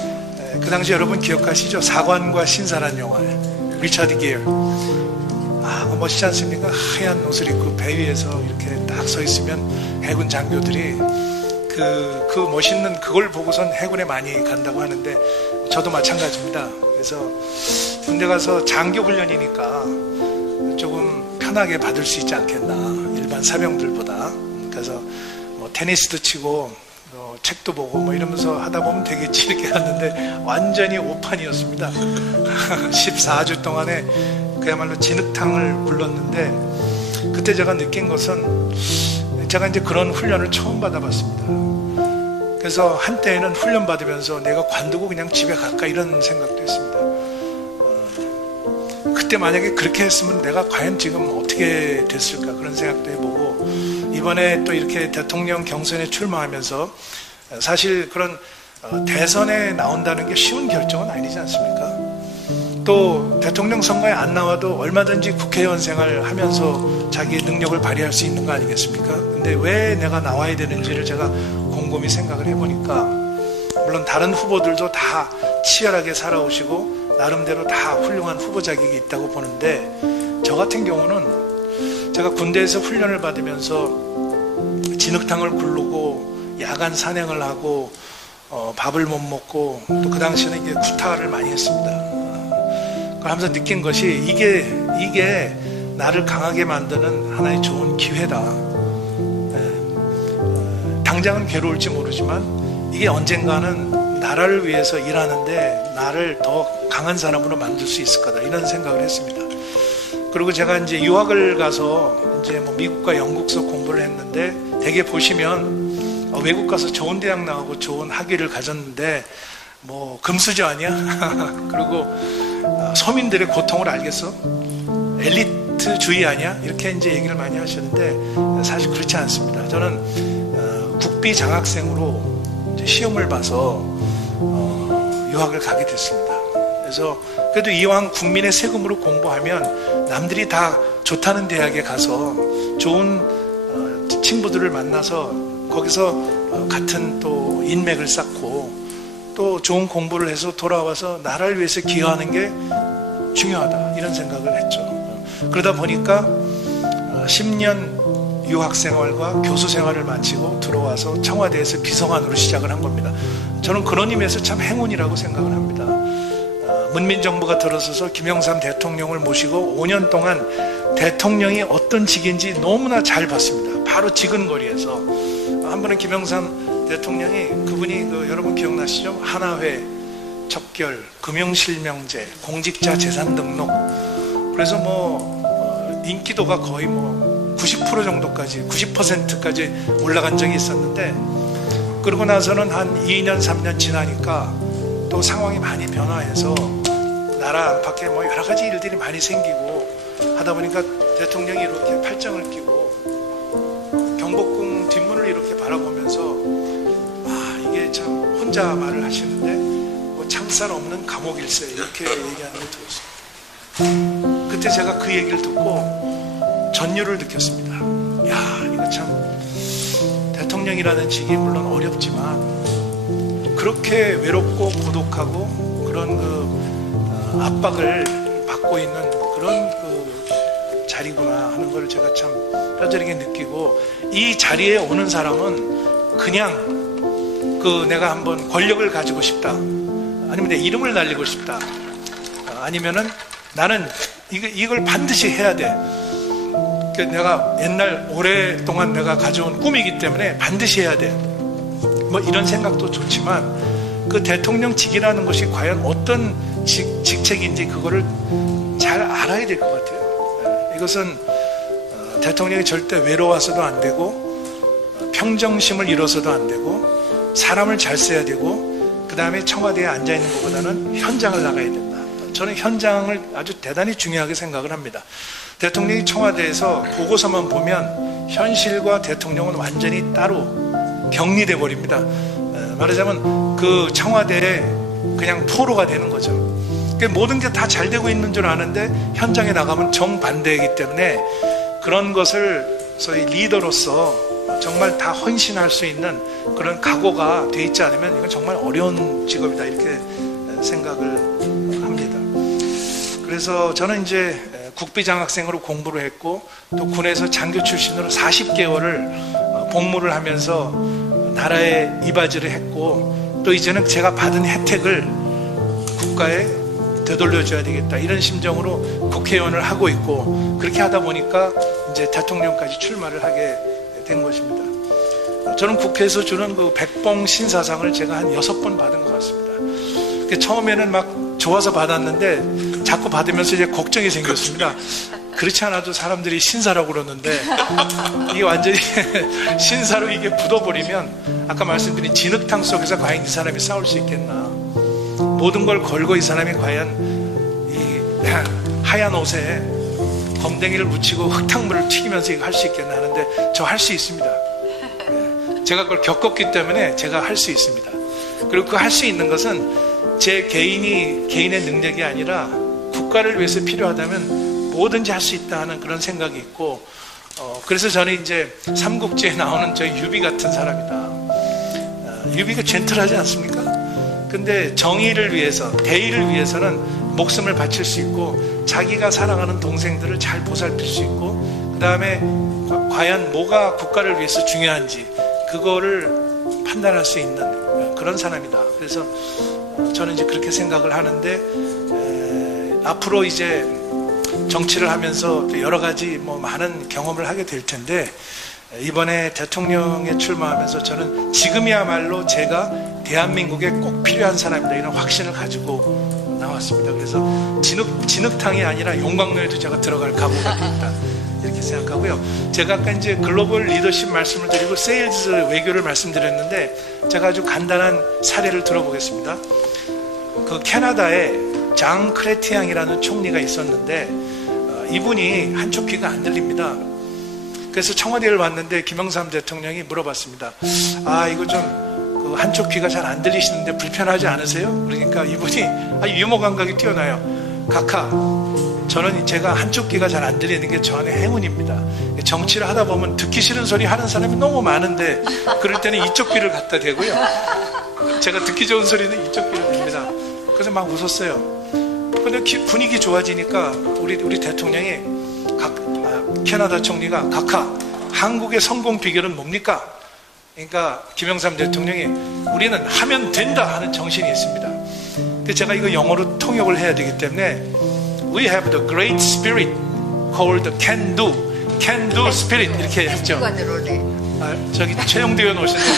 그 당시 여러분 기억하시죠? 사관과 신사란 영화에 리차드 기어. 그거 멋있지 않습니까? 하얀 옷을 입고 배 위에서 이렇게 딱 서 있으면 해군 장교들이 그 멋있는 그걸 보고선 해군에 많이 간다고 하는데 저도 마찬가지입니다. 그래서 군대 가서 장교 훈련이니까 조금 편하게 받을 수 있지 않겠나, 일반 사병들보다. 그래서 뭐 테니스도 치고 책도 보고 뭐 이러면서 하다 보면 되겠지 이렇게 갔는데 완전히 오판이었습니다. 14주 동안에 그야말로 진흙탕을 굴렀는데 그때 제가 느낀 것은 제가 이제 그런 훈련을 처음 받아봤습니다. 그래서 한때에는 훈련 받으면서 내가 관두고 그냥 집에 갈까 이런 생각도 했습니다. 그때 만약에 그렇게 했으면 내가 과연 지금 어떻게 됐을까 그런 생각도 해보고 이번에 또 이렇게 대통령 경선에 출마하면서 사실 그런 대선에 나온다는 게 쉬운 결정은 아니지 않습니까? 또 대통령 선거에 안 나와도 얼마든지 국회의원 생활을 하면서 자기의 능력을 발휘할 수 있는 거 아니겠습니까? 근데 왜 내가 나와야 되는지를 제가 곰곰이 생각을 해보니까 물론 다른 후보들도 다 치열하게 살아오시고 나름대로 다 훌륭한 후보 자격이 있다고 보는데 저 같은 경우는 제가 군대에서 훈련을 받으면서 진흙탕을 굴르고 야간 산행을 하고 밥을 못 먹고 또 그 당시에는 이게 구타를 많이 했습니다. 그걸 하면서 느낀 것이 이게 나를 강하게 만드는 하나의 좋은 기회다. 당장은 괴로울지 모르지만 이게 언젠가는 나라를 위해서 일하는데 나를 더 강한 사람으로 만들 수 있을 거다 이런 생각을 했습니다. 그리고 제가 이제 유학을 가서 이제 뭐 미국과 영국서 공부를 했는데 대개 보시면 외국 가서 좋은 대학 나오고 좋은 학위를 가졌는데 뭐 금수저 아니야? 그리고 서민들의 고통을 알겠어? 엘리트주의 아니야? 이렇게 이제 얘기를 많이 하셨는데 사실 그렇지 않습니다. 저는 국비 장학생으로 이제 시험을 봐서 유학을 가게 됐습니다. 그래서 그래도 이왕 국민의 세금으로 공부하면 남들이 다 좋다는 대학에 가서 좋은 친구들을 만나서 거기서 같은 또 인맥을 쌓고 또 좋은 공부를 해서 돌아와서 나라를 위해서 기여하는 게 중요하다 이런 생각을 했죠. 그러다 보니까 10년 유학생활과 교수생활을 마치고 들어와서 청와대에서 비서관으로 시작을 한 겁니다. 저는 그런 의미에서 참 행운이라고 생각을 합니다. 문민정부가 들어서서 김영삼 대통령을 모시고 5년 동안 대통령이 어떤 직인지 너무나 잘 봤습니다. 바로 지근거리에서 한 번은 김영삼 대통령이 그분이 여러분 기억나시죠? 하나회, 척결, 금융실명제, 공직자 재산 등록 그래서 인기도가 거의 90% 정도까지, 90%까지 올라간 적이 있었는데, 그러고 나서는 한 2년, 3년 지나니까 또 상황이 많이 변화해서 나라 안팎에 여러 가지 일들이 많이 생기고 하다 보니까 대통령이 이렇게 팔짱을 끼고 경복궁 뒷문을 이렇게 바라보면서 이게 참 혼자 말을 하시는데 창살 없는 감옥일세 이렇게 얘기하는 걸 들었어요. 그때 제가 그 얘기를 듣고 전율을 느꼈습니다. 이거 참 대통령이라는 직이 물론 어렵지만 그렇게 외롭고 고독하고 그런 압박을 받고 있는 그런 자리구나 하는 걸 제가 참 뼈저리게 느끼고, 이 자리에 오는 사람은 그냥 내가 한번 권력을 가지고 싶다, 아니면 내 이름을 날리고 싶다, 아니면은 나는 이걸 반드시 해야 돼, 내가 옛날 오랫동안 내가 가져온 꿈이기 때문에 반드시 해야 돼, 이런 생각도 좋지만 그 대통령직이라는 것이 과연 어떤 직책인지 그거를 잘 알아야 될 것 같아요. 이것은 대통령이 절대 외로워서도 안 되고 평정심을 잃어서도 안 되고 사람을 잘 써야 되고, 그 다음에 청와대에 앉아있는 것보다는 현장을 나가야 된다. 저는 현장을 아주 대단히 중요하게 생각을 합니다. 대통령이 청와대에서 보고서만 보면 현실과 대통령은 완전히 따로 격리돼 버립니다. 말하자면 그 청와대에 그냥 포로가 되는 거죠. 모든 게 다 잘 되고 있는 줄 아는데 현장에 나가면 정반대이기 때문에 그런 것을 소위 리더로서 정말 다 헌신할 수 있는 그런 각오가 돼 있지 않으면 이건 정말 어려운 직업이다, 이렇게 생각을 합니다. 그래서 저는 이제 국비장학생으로 공부를 했고 또 군에서 장교 출신으로 40개월을 복무를 하면서 나라에 이바지를 했고, 또 이제는 제가 받은 혜택을 국가에 되돌려줘야 되겠다, 이런 심정으로 국회의원을 하고 있고, 그렇게 하다 보니까 이제 대통령까지 출마를 하게 된 것입니다. 저는 국회에서 주는 그 백봉 신사상을 제가 한 6번 받은 것 같습니다. 처음에는 막 좋아서 받았는데 자꾸 받으면서 이제 걱정이 생겼습니다. 그렇지 않아도 사람들이 신사라고 그러는데 이게 완전히 신사로 이게 굳어버리면 아까 말씀드린 진흙탕 속에서 과연 이 사람이 싸울 수 있겠나, 모든 걸 걸고 이 사람이 과연 이 하얀 옷에 검댕이를 묻히고 흙탕물을 튀기면서 이거 할 수 있겠나 하는데 저 할 수 있습니다. 제가 그걸 겪었기 때문에 제가 할 수 있습니다. 그리고 그 할 수 있는 것은 제 개인의 능력이 아니라 국가를 위해서 필요하다면 뭐든지 할 수 있다 하는 그런 생각이 있고, 그래서 저는 이제 삼국지에 나오는 저 유비 같은 사람이다. 유비가 젠틀하지 않습니까? 근데 정의를 위해서, 대의를 위해서는 목숨을 바칠 수 있고 자기가 사랑하는 동생들을 잘 보살필 수 있고, 그 다음에 과연 뭐가 국가를 위해서 중요한지 그거를 판단할 수 있는 그런 사람이다. 그래서 저는 이제 그렇게 생각을 하는데, 앞으로 이제 정치를 하면서 여러 가지 많은 경험을 하게 될 텐데, 이번에 대통령에 출마하면서 저는 지금이야말로 제가 대한민국에 꼭 필요한 사람이다, 이런 확신을 가지고 나왔습니다. 그래서 진흙탕이 아니라 용광로에도 제가 들어갈 각오가 있다, 이렇게 생각하고요. 제가 아까 이제 글로벌 리더십 말씀을 드리고 세일즈 외교를 말씀드렸는데, 제가 아주 간단한 사례를 들어보겠습니다. 그 캐나다에 장 크레티앙이라는 총리가 있었는데 이분이 한쪽 귀가 안 들립니다. 그래서 청와대를 왔는데 김영삼 대통령이 물어봤습니다. 이거 좀 그 한쪽 귀가 잘 안 들리시는데 불편하지 않으세요? 그러니까 이분이 유머 감각이 뛰어나요. 각하, 저는 제가 한쪽 귀가 잘 안 들리는 게 저한테 행운입니다. 정치를 하다 보면 듣기 싫은 소리 하는 사람이 너무 많은데 그럴 때는 이쪽 귀를 갖다 대고요, 제가 듣기 좋은 소리는 이쪽 귀를 댑니다. 그래서 막 웃었어요. 근데 분위기 좋아지니까 우리 대통령이 캐나다 총리가 각하, 한국의 성공 비결은 뭡니까? 그러니까 김영삼 대통령이 우리는 하면 된다 하는 정신이 있습니다. 근데 제가 이거 영어로 통역을 해야 되기 때문에 We have the great spirit called can do spirit 이렇게 했죠. 저기 최영두 의원 오셨네요.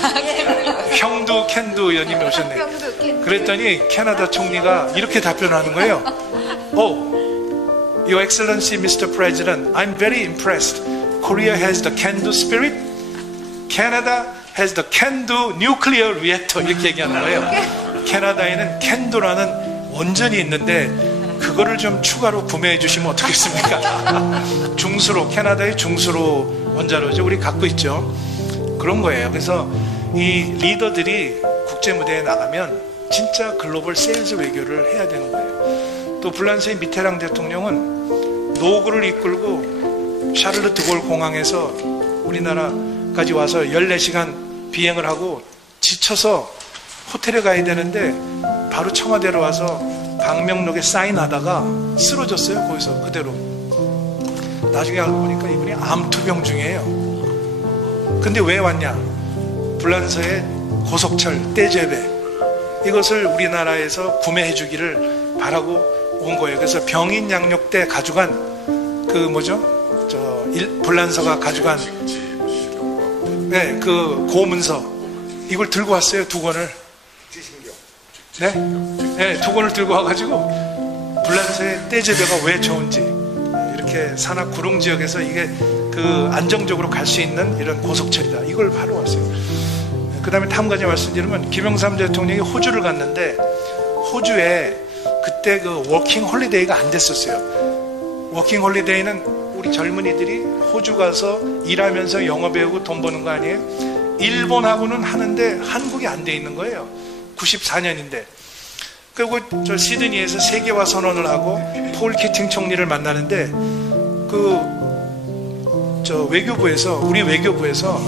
형두 캔두 의원님이 오셨네요. 그랬더니 캐나다 총리가 이렇게 답변하는 거예요. Your Excellency, Mr. President, I'm very impressed. Korea has the can-do spirit. Canada has the can-do nuclear reactor. 이렇게 얘기하는 거예요. 캐나다에는 can-do라는 원전이 있는데 그거를 좀 추가로 구매해 주시면 어떻겠습니까? 중수로, 캐나다의 중수로 원자로죠. 우리 갖고 있죠. 그런 거예요. 그래서 이 리더들이 국제 무대에 나가면 진짜 글로벌 세일즈 외교를 해야 되는 거예요. 또 불란서의 미테랑 대통령은 노구를 이끌고 샤를르 드골 공항에서 우리나라까지 와서 14시간 비행을 하고 지쳐서 호텔에 가야 되는데 바로 청와대로 와서 방명록에 사인하다가 쓰러졌어요. 거기서 그대로. 나중에 알고 보니까 이분이 암투병 중이에요. 근데 왜 왔냐? 불란서의 고속철 떼제베 이것을 우리나라에서 구매해 주기를 바라고 온 거예요. 그래서 병인 양육 때 가져간 그 뭐죠? 불란서가 가져간 네, 그 고문서 이걸 들고 왔어요. 2권을. 네? 네, 2권을 들고 와가지고 불란서의 떼제베가 왜 좋은지 이렇게 산악 구릉 지역에서 이게 그 안정적으로 갈 수 있는 이런 고속철이다. 이걸 바로 왔어요. 그 다음에 한 가지 말씀드리면 김영삼 대통령이 호주를 갔는데 호주에 그때 그 워킹 홀리데이가 안 됐었어요. 워킹 홀리데이는 우리 젊은이들이 호주 가서 일하면서 영어 배우고 돈 버는 거 아니에요? 일본하고는 하는데 한국이 안 돼 있는 거예요. 94년인데. 그리고 저 시드니에서 세계화 선언을 하고 폴 키팅 총리를 만나는데 외교부에서 우리 외교부에서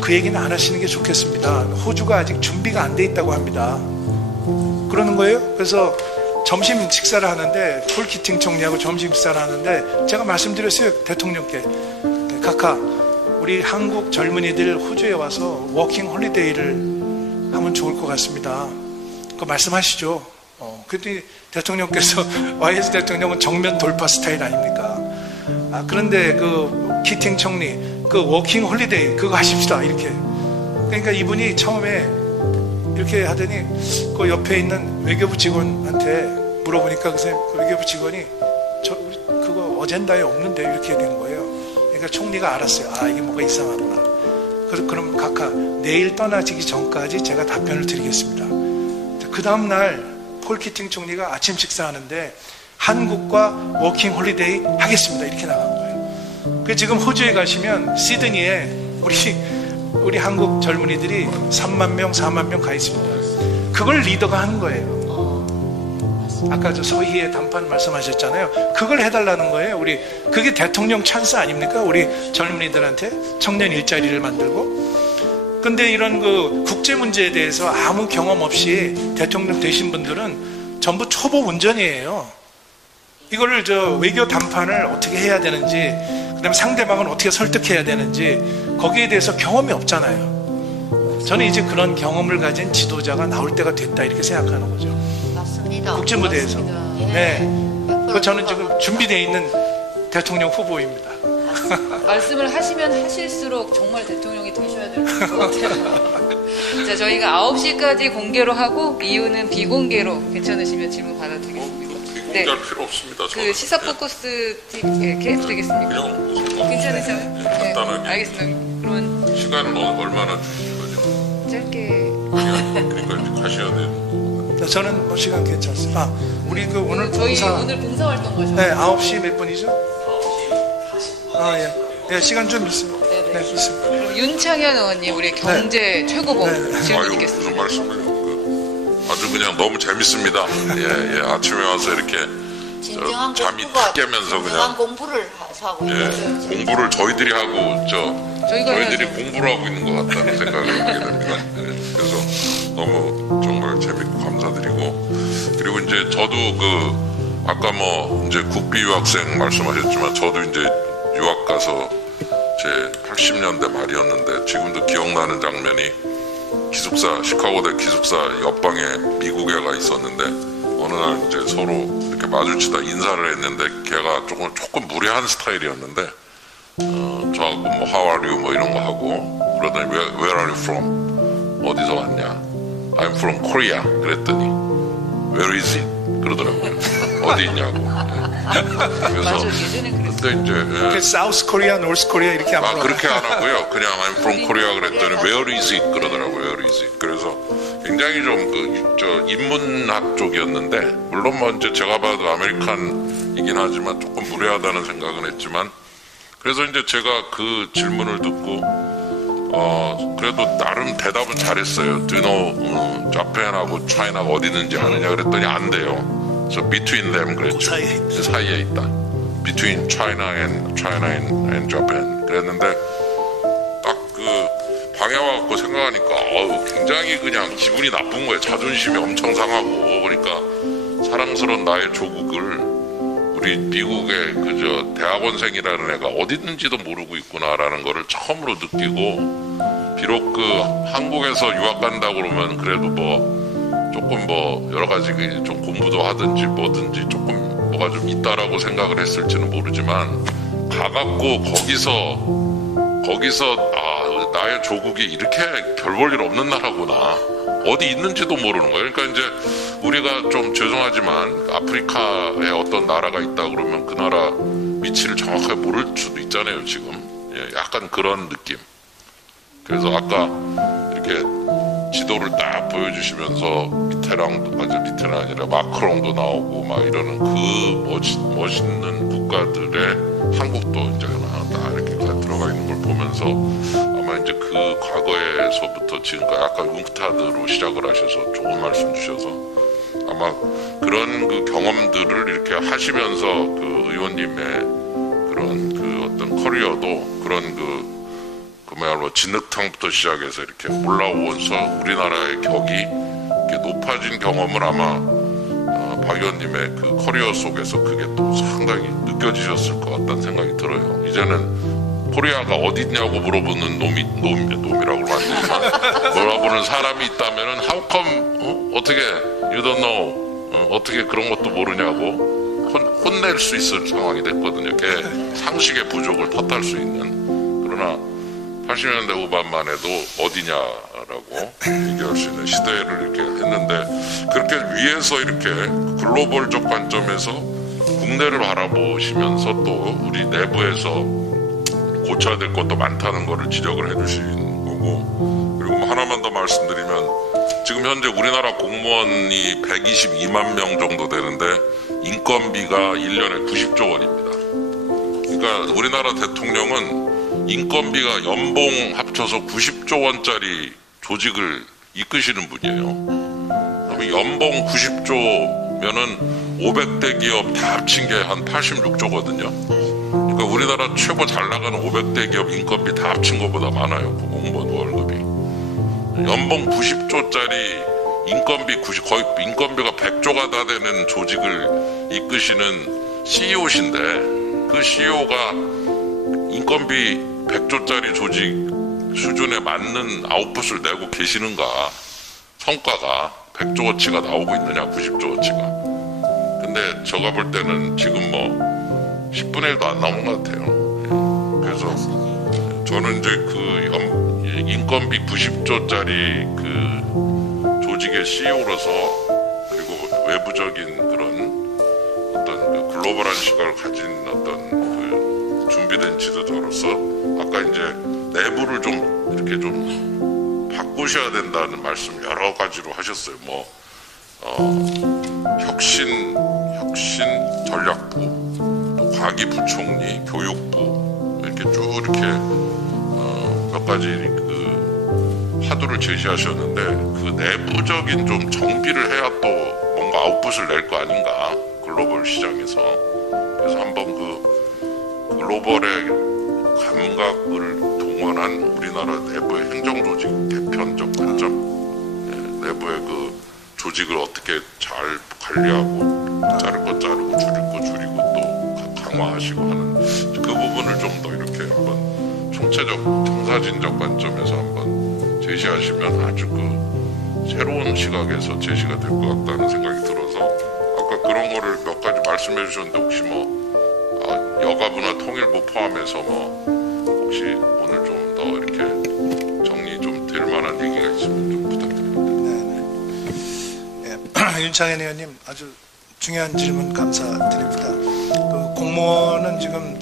그 얘기는 안 하시는 게 좋겠습니다. 호주가 아직 준비가 안 돼 있다고 합니다. 그러는 거예요. 그래서 점심 식사를 하는데 폴 키팅 총리하고 점심 식사를 하는데 제가 말씀드렸어요. 대통령께 카카 우리 한국 젊은이들 호주에 와서 워킹 홀리데이를 하면 좋을 것 같습니다. 그거 말씀하시죠. 그랬더니 대통령께서 YS 대통령은 정면 돌파 스타일 아닙니까? 그런데 그 키팅 총리 그 워킹 홀리데이 그거 하십시다 이렇게. 그러니까 이분이 처음에 이렇게 하더니 그 옆에 있는 외교부 직원한테 물어보니까 그 외교부 직원이 그거 어젠다에 없는데 이렇게 된 거예요. 그러니까 총리가 알았어요. 이게 뭐가 이상하구나. 그럼 각하 내일 떠나지기 전까지 제가 답변을 드리겠습니다. 그 다음날 폴 키팅 총리가 아침 식사하는데 한국과 워킹 홀리데이 하겠습니다 이렇게 나간 거예요. 그 지금 호주에 가시면 시드니에 우리 한국 젊은이들이 3만 명, 4만 명 가 있습니다. 그걸 리더가 하는 거예요. 아까 저 서희의 단판 말씀하셨잖아요. 그걸 해달라는 거예요. 그게 대통령 찬스 아닙니까? 우리 젊은이들한테 청년 일자리를 만들고. 근데 이런 그 국제 문제에 대해서 아무 경험 없이 대통령 되신 분들은 전부 초보 운전이에요. 이거를 외교 담판을 어떻게 해야 되는지, 그 다음에 상대방을 어떻게 설득해야 되는지, 거기에 대해서 경험이 없잖아요. 저는 이제 그런 경험을 가진 지도자가 나올 때가 됐다, 이렇게 생각하는 거죠. 맞습니다. 국제 무대에서. 예. 네. 저는 지금 준비되어 있는 대통령 후보입니다. 말씀을 하시면 하실수록 정말 대통령이 되셔야 될 것 같아요. 자, 저희가 9시까지 공개로 하고 이유는 비공개로 괜찮으시면 질문 받아드리겠습니다. 비공개할 필요 없습니다. 그 시사 포커스 이렇게 해도 되겠습니까? 그냥 괜찮으세요? 네, 간단하게. 알겠습니다. 그러면 시간은 얼마나 주실 거죠? 짧게. 그러니까 이제 가셔야 돼요. 저는 뭐 시간 괜찮습니다. 우리 오늘 저희 봉사. 오늘 봉사활동 가셨어요? 네, 9시 몇 분이죠? 9시 40분. 예, 시간 좀 있습니다. 네, 있습니다. 그럼 윤창현 의원님, 우리 경제 최고봉 질문 무슨 있겠습니다. 말씀을요? 아주 그냥 너무 재밌습니다. 예, 아침에 와서 이렇게 진정한 잠이 공부가 탁 깨면서 진정한 그냥 공부를 하고 있는 공부를 저희들이 하고 저희들이 해야죠. 공부를 하고 있는 것 같다는 생각을 하게 됩니다. 그래서 너무 정말 재밌고 감사드리고, 그리고 이제 저도 아까 이제 국비 유학생 말씀하셨지만 저도 이제 유학 가서 제 80년대 말이었는데 지금도 기억나는 장면이 시카고대 기숙사 옆방에 미국 애가 있었는데 어느 날 이제 서로 이렇게 마주치다 인사를 했는데 걔가 조금 무례한 스타일이었는데 저하고 How are you 이런 거 하고 그러더니 Where are you from? 어디서 왔냐? I'm from Korea. 그랬더니 Where is it? 그러더라고요. 어디 있냐고. 예. 그래서 맞아, 예전에 그랬어요. 그때 이제 예. 사우스 코리아, 노스 코리아 이렇게 안 물어봐요. 그렇게 안 하고요. 그냥 I'm from Korea 그랬더니 Where is it 그러더라고요. Where is it. 그래서 굉장히 좀 인문학 쪽이었는데 물론 뭐 이제 제가 봐도 아메리칸이긴 하지만 조금 무례하다는 생각은 했지만 그래서 이제 제가 그 질문을 듣고 그래도 나름 대답은 잘했어요. Do you know Japan하고 China가 어디 있는지 아느냐 그랬더니 안 돼요. 그래서 between them 그랬죠. 그 사이에 있다. Between China and Japan 그랬는데 딱 그 방에 와갖고 생각하니까 굉장히 그냥 기분이 나쁜 거예요. 자존심이 엄청 상하고 그러니까 사랑스러운 나의 조국을 우리 미국의 그저 대학원생이라는 애가 어디 있는지도 모르고 있구나라는 거를 처음으로 느끼고 비록 그 한국에서 유학 간다고 그러면 그래도 뭐 조금 뭐 여러 가지 좀 공부도 하든지 뭐든지 조금 뭐가 좀 있다라고 생각을 했을지는 모르지만 가갖고 거기서 나의 조국이 이렇게 별 볼 일 없는 나라구나 어디 있는지도 모르는 거예요. 그러니까 이제 우리가 좀 죄송하지만 아프리카에 어떤 나라가 있다 그러면 그 나라 위치를 정확하게 모를 수도 있잖아요. 지금 약간 그런 느낌. 그래서 아까 이렇게 지도를 딱 보여주시면서 미테랑도 아니라 마크롱도 나오고 막 이러는 그 멋있는 국가들의 한국도 이제 하나 딱 이렇게 들어가 있는 걸 보면서 아마 이제 그 과거에서부터 지금까지 아까 웅크타드로 시작을 하셔서 좋은 말씀 주셔서 아마 그런 그 경험들을 이렇게 하시면서 그 의원님의 그런 그 어떤 커리어도 그런 그야말로 진흙탕부터 시작해서 이렇게 올라오면서 우리나라의 격이 이렇게 높아진 경험을 아마 박 의원님의 그 커리어 속에서 그게 또 상당히 느껴지셨을 것 같다는 생각이 들어요. 이제는 코리아가 어디 있냐고 물어보는 놈이라고 만들지만 물어보는 사람이 있다면은 how come 어떻게 you don't know 어떻게 그런 것도 모르냐고 혼낼 수 있을 상황이 됐거든요. 걔 상식의 부족을 탓할 수 있는. 그러나 80년대 후반만 해도 어디냐라고 얘기할 수 있는 시대를 이렇게 했는데 그렇게 위에서 이렇게 글로벌적 관점에서 국내를 바라보시면서 또 우리 내부에서 고쳐야 될 것도 많다는 것을 지적을 해주신 거고 그리고 하나만 더 말씀드리면 지금 현재 우리나라 공무원이 122만 명 정도 되는데 인건비가 1년에 90조 원입니다. 그러니까 우리나라 대통령은 인건비가 연봉 합쳐서 90조 원짜리 조직을 이끄시는 분이에요. 그러면 연봉 90조면은 500대 기업 다 합친 게 한 86조거든요. 그러니까 우리나라 최고 잘 나가는 500대 기업 인건비 다 합친 것보다 많아요. 공무원 월급이. 연봉 90조짜리 거의 인건비가 100조가 다 되는 조직을 이끄시는 CEO신데 그 CEO가 인건비 100조짜리 조직 수준에 맞는 아웃풋을 내고 계시는가 성과가 100조어치가 나오고 있느냐 90조어치가 근데 제가 볼 때는 지금 뭐 10분의 1도 안 나온 것 같아요. 그래서 저는 이제 그 인건비 90조짜리 그 조직의 CEO로서 그리고 외부적인 그런 어떤 그 글로벌한 시각을 가진 어떤 그 준비된 지도자로서 아까 이제 내부를 좀 이렇게 좀 바꾸셔야 된다는 말씀 여러 가지로 하셨어요. 뭐 혁신 전략부, 또 과기부총리, 교육부 이렇게 쭉 이렇게 몇 가지 그 화두를 제시하셨는데 그 내부적인 좀 정비를 해야 또 뭔가 아웃풋을 낼 거 아닌가 글로벌 시장에서. 그래서 한번 그 글로벌의 감각을 동원한 우리나라 내부의 행정조직 개편적 관점, 내부의 그 조직을 어떻게 잘 관리하고 자를 거 자르고 줄일 거 줄이고 또 강화하시고 하는 그 부분을 좀 더 이렇게 한번 총체적 청사진적 관점에서 한번 제시하시면 아주 그 새로운 시각에서 제시가 될 것 같다는 생각이 들어서 아까 그런 거를 몇 가지 말씀해 주셨는데 혹시 뭐 여가부나 통일부 포함해서 뭐 혹시 오늘 좀 더 이렇게 정리 좀 될 만한 얘기가 있으면 좀 부탁드립니다. 윤창현 의원님 아주 중요한 질문 감사드립니다. 그 공무원은 지금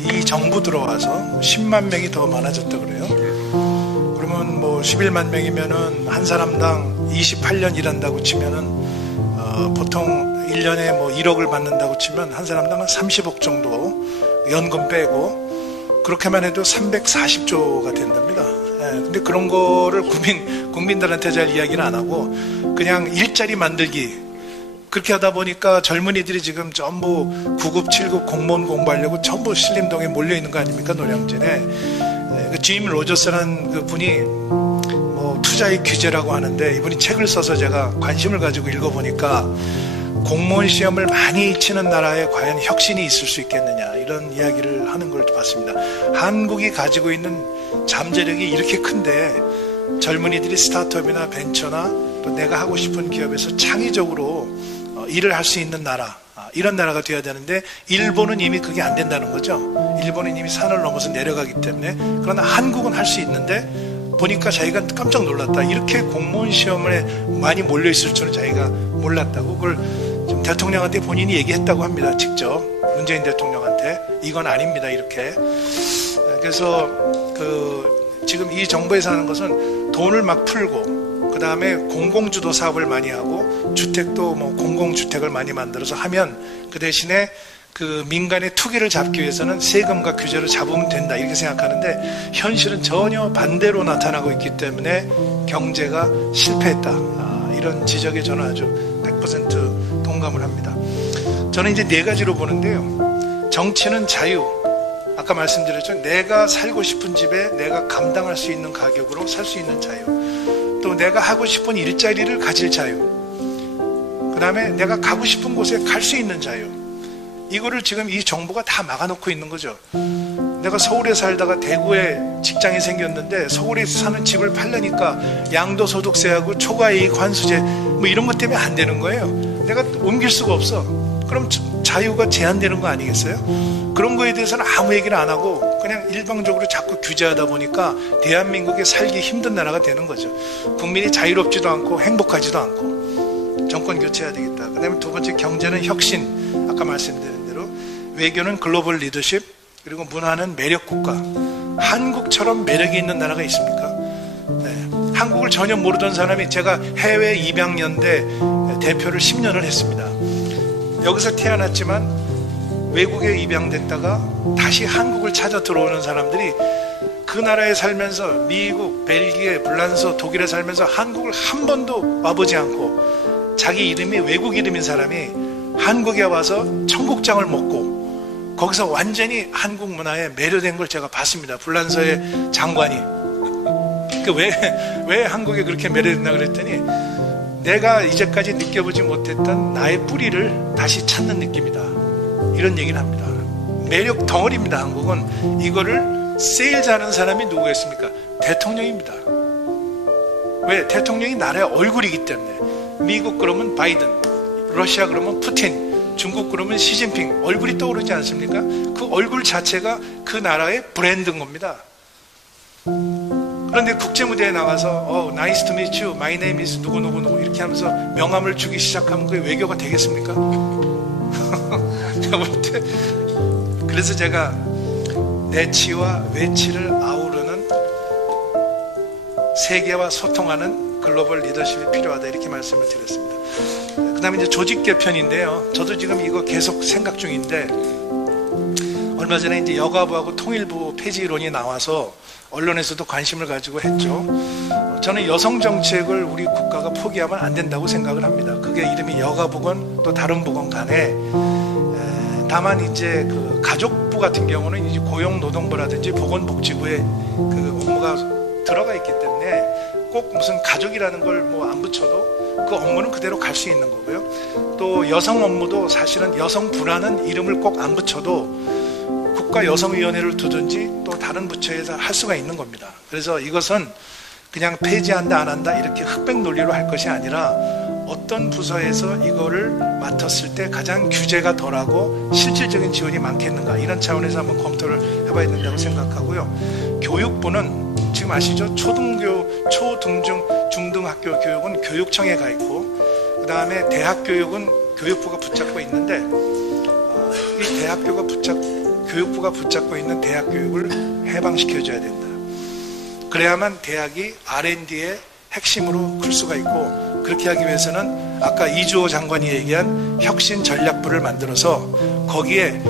이 정부 들어와서 10만 명이 더 많아졌다 그래요. 그러면 뭐 11만 명이면은 한 사람당 28년 일한다고 치면은 보통 1년에 뭐 1억을 받는다고 치면 한 사람당 한 30억 정도 연금 빼고 그렇게만 해도 340조가 된답니다. 근데 그런 거를 국민들한테 잘 이야기를 안 하고 그냥 일자리 만들기 그렇게 하다 보니까 젊은이들이 지금 전부 9급, 7급 공무원 공부하려고 전부 신림동에 몰려 있는 거 아닙니까? 노량진에. 그 짐 로저스라는 그 분이 뭐 투자의 규제라고 하는데 이분이 책을 써서 제가 관심을 가지고 읽어보니까 공무원 시험을 많이 치는 나라에 과연 혁신이 있을 수 있겠느냐 이런 이야기를 하는 걸 봤습니다. 한국이 가지고 있는 잠재력이 이렇게 큰데 젊은이들이 스타트업이나 벤처나 또 내가 하고 싶은 기업에서 창의적으로 일을 할 수 있는 나라 이런 나라가 되어야 되는데 일본은 이미 그게 안 된다는 거죠. 일본은 이미 산을 넘어서 내려가기 때문에. 그러나 한국은 할 수 있는데 보니까 자기가 깜짝 놀랐다. 이렇게 공무원 시험에 많이 몰려있을 줄은 자기가 몰랐다고. 그걸 지금 대통령한테 본인이 얘기했다고 합니다. 직접 문재인 대통령한테 이건 아닙니다 이렇게. 그래서 지금 이 정부에서 하는 것은 돈을 막 풀고 그 다음에 공공주도 사업을 많이 하고 주택도 뭐 공공주택을 많이 만들어서 하면 그 대신에 그 민간의 투기를 잡기 위해서는 세금과 규제를 잡으면 된다 이렇게 생각하는데 현실은 전혀 반대로 나타나고 있기 때문에 경제가 실패했다. 이런 지적에 저는 아주 100% 동감을 합니다. 저는 이제 4가지로 보는데요. 정치는 자유. 아까 말씀드렸죠. 내가 살고 싶은 집에 내가 감당할 수 있는 가격으로 살 수 있는 자유. 또 내가 하고 싶은 일자리를 가질 자유. 그 다음에 내가 가고 싶은 곳에 갈 수 있는 자유. 이거를 지금 이 정부가 다 막아놓고 있는 거죠. 내가 서울에 살다가 대구에 직장이 생겼는데 서울에서 사는 집을 팔려니까 양도소득세하고 초과이익 환수제 뭐 이런 것 때문에 안 되는 거예요. 내가 옮길 수가 없어. 그럼 자유가 제한되는 거 아니겠어요? 그런 거에 대해서는 아무 얘기를 안 하고 그냥 일방적으로 자꾸 규제하다 보니까 대한민국에 살기 힘든 나라가 되는 거죠. 국민이 자유롭지도 않고 행복하지도 않고 정권 교체해야 되겠다. 그 다음에 2번째 경제는 혁신. 아까 말씀드린 대로 외교는 글로벌 리더십 그리고 문화는 매력 국가. 한국처럼 매력이 있는 나라가 있습니까? 네. 한국을 전혀 모르던 사람이 제가 해외 입양연대 대표를 10년을 했습니다. 여기서 태어났지만 외국에 입양됐다가 다시 한국을 찾아 들어오는 사람들이 그 나라에 살면서 미국, 벨기에, 불란서, 독일에 살면서 한국을 한 번도 와보지 않고 자기 이름이 외국 이름인 사람이 한국에 와서 청국장을 먹고 거기서 완전히 한국 문화에 매료된 걸 제가 봤습니다. 불란서의 장관이. 왜 한국에 그렇게 매료됐나 그랬더니 내가 이제까지 느껴보지 못했던 나의 뿌리를 다시 찾는 느낌이다. 이런 얘기를 합니다. 매력 덩어리입니다. 한국은. 이거를 세일즈하는 사람이 누구겠습니까? 대통령입니다. 왜? 대통령이 나라의 얼굴이기 때문에. 미국 그러면 바이든, 러시아 그러면 푸틴, 중국 그러면 시진핑. 얼굴이 떠오르지 않습니까? 그 얼굴 자체가 그 나라의 브랜드인 겁니다. 그런데 국제무대에 나가서 nice to meet you, my name is 누구누구누구 이렇게 하면서 명함을 주기 시작하면 그게 외교가 되겠습니까? 제가 볼 때 그래서 제가 내치와 외치를 아우르는 세계와 소통하는 글로벌 리더십이 필요하다 이렇게 말씀을 드렸습니다. 그 다음에 이제 조직 개편인데요. 저도 지금 이거 계속 생각 중인데 얼마 전에 이제 여가부하고 통일부 폐지론이 나와서 언론에서도 관심을 가지고 했죠. 저는 여성 정책을 우리 국가가 포기하면 안 된다고 생각을 합니다. 그게 이름이 여가부건 또 다른 부건 간에 다만 이제 그 가족부 같은 경우는 이제 고용노동부라든지 보건복지부에 그 업무가 들어가 있기 때문에 꼭 무슨 가족이라는 걸 뭐 안 붙여도 그 업무는 그대로 갈 수 있는 거고요. 또 여성 업무도 사실은 여성부라는 이름을 꼭 안 붙여도 국가여성위원회를 두든지 또 다른 부처에서 할 수가 있는 겁니다. 그래서 이것은 그냥 폐지한다 안 한다 이렇게 흑백 논리로 할 것이 아니라 어떤 부서에서 이거를 맡았을 때 가장 규제가 덜하고 실질적인 지원이 많겠는가 이런 차원에서 한번 검토를 해봐야 된다고 생각하고요. 교육부는 지금 아시죠? 초등중, 중등학교 교육은 교육청에 가 있고 그 다음에 대학 교육은 교육부가 붙잡고 있는데 이 교육부가 붙잡고 있는 대학 교육을 해방시켜줘야 된다. 그래야만 대학이 R&D의 핵심으로 클 수가 있고, 그렇게 하기 위해서는 아까 이주호 장관이 얘기한 혁신 전략부를 만들어서 거기에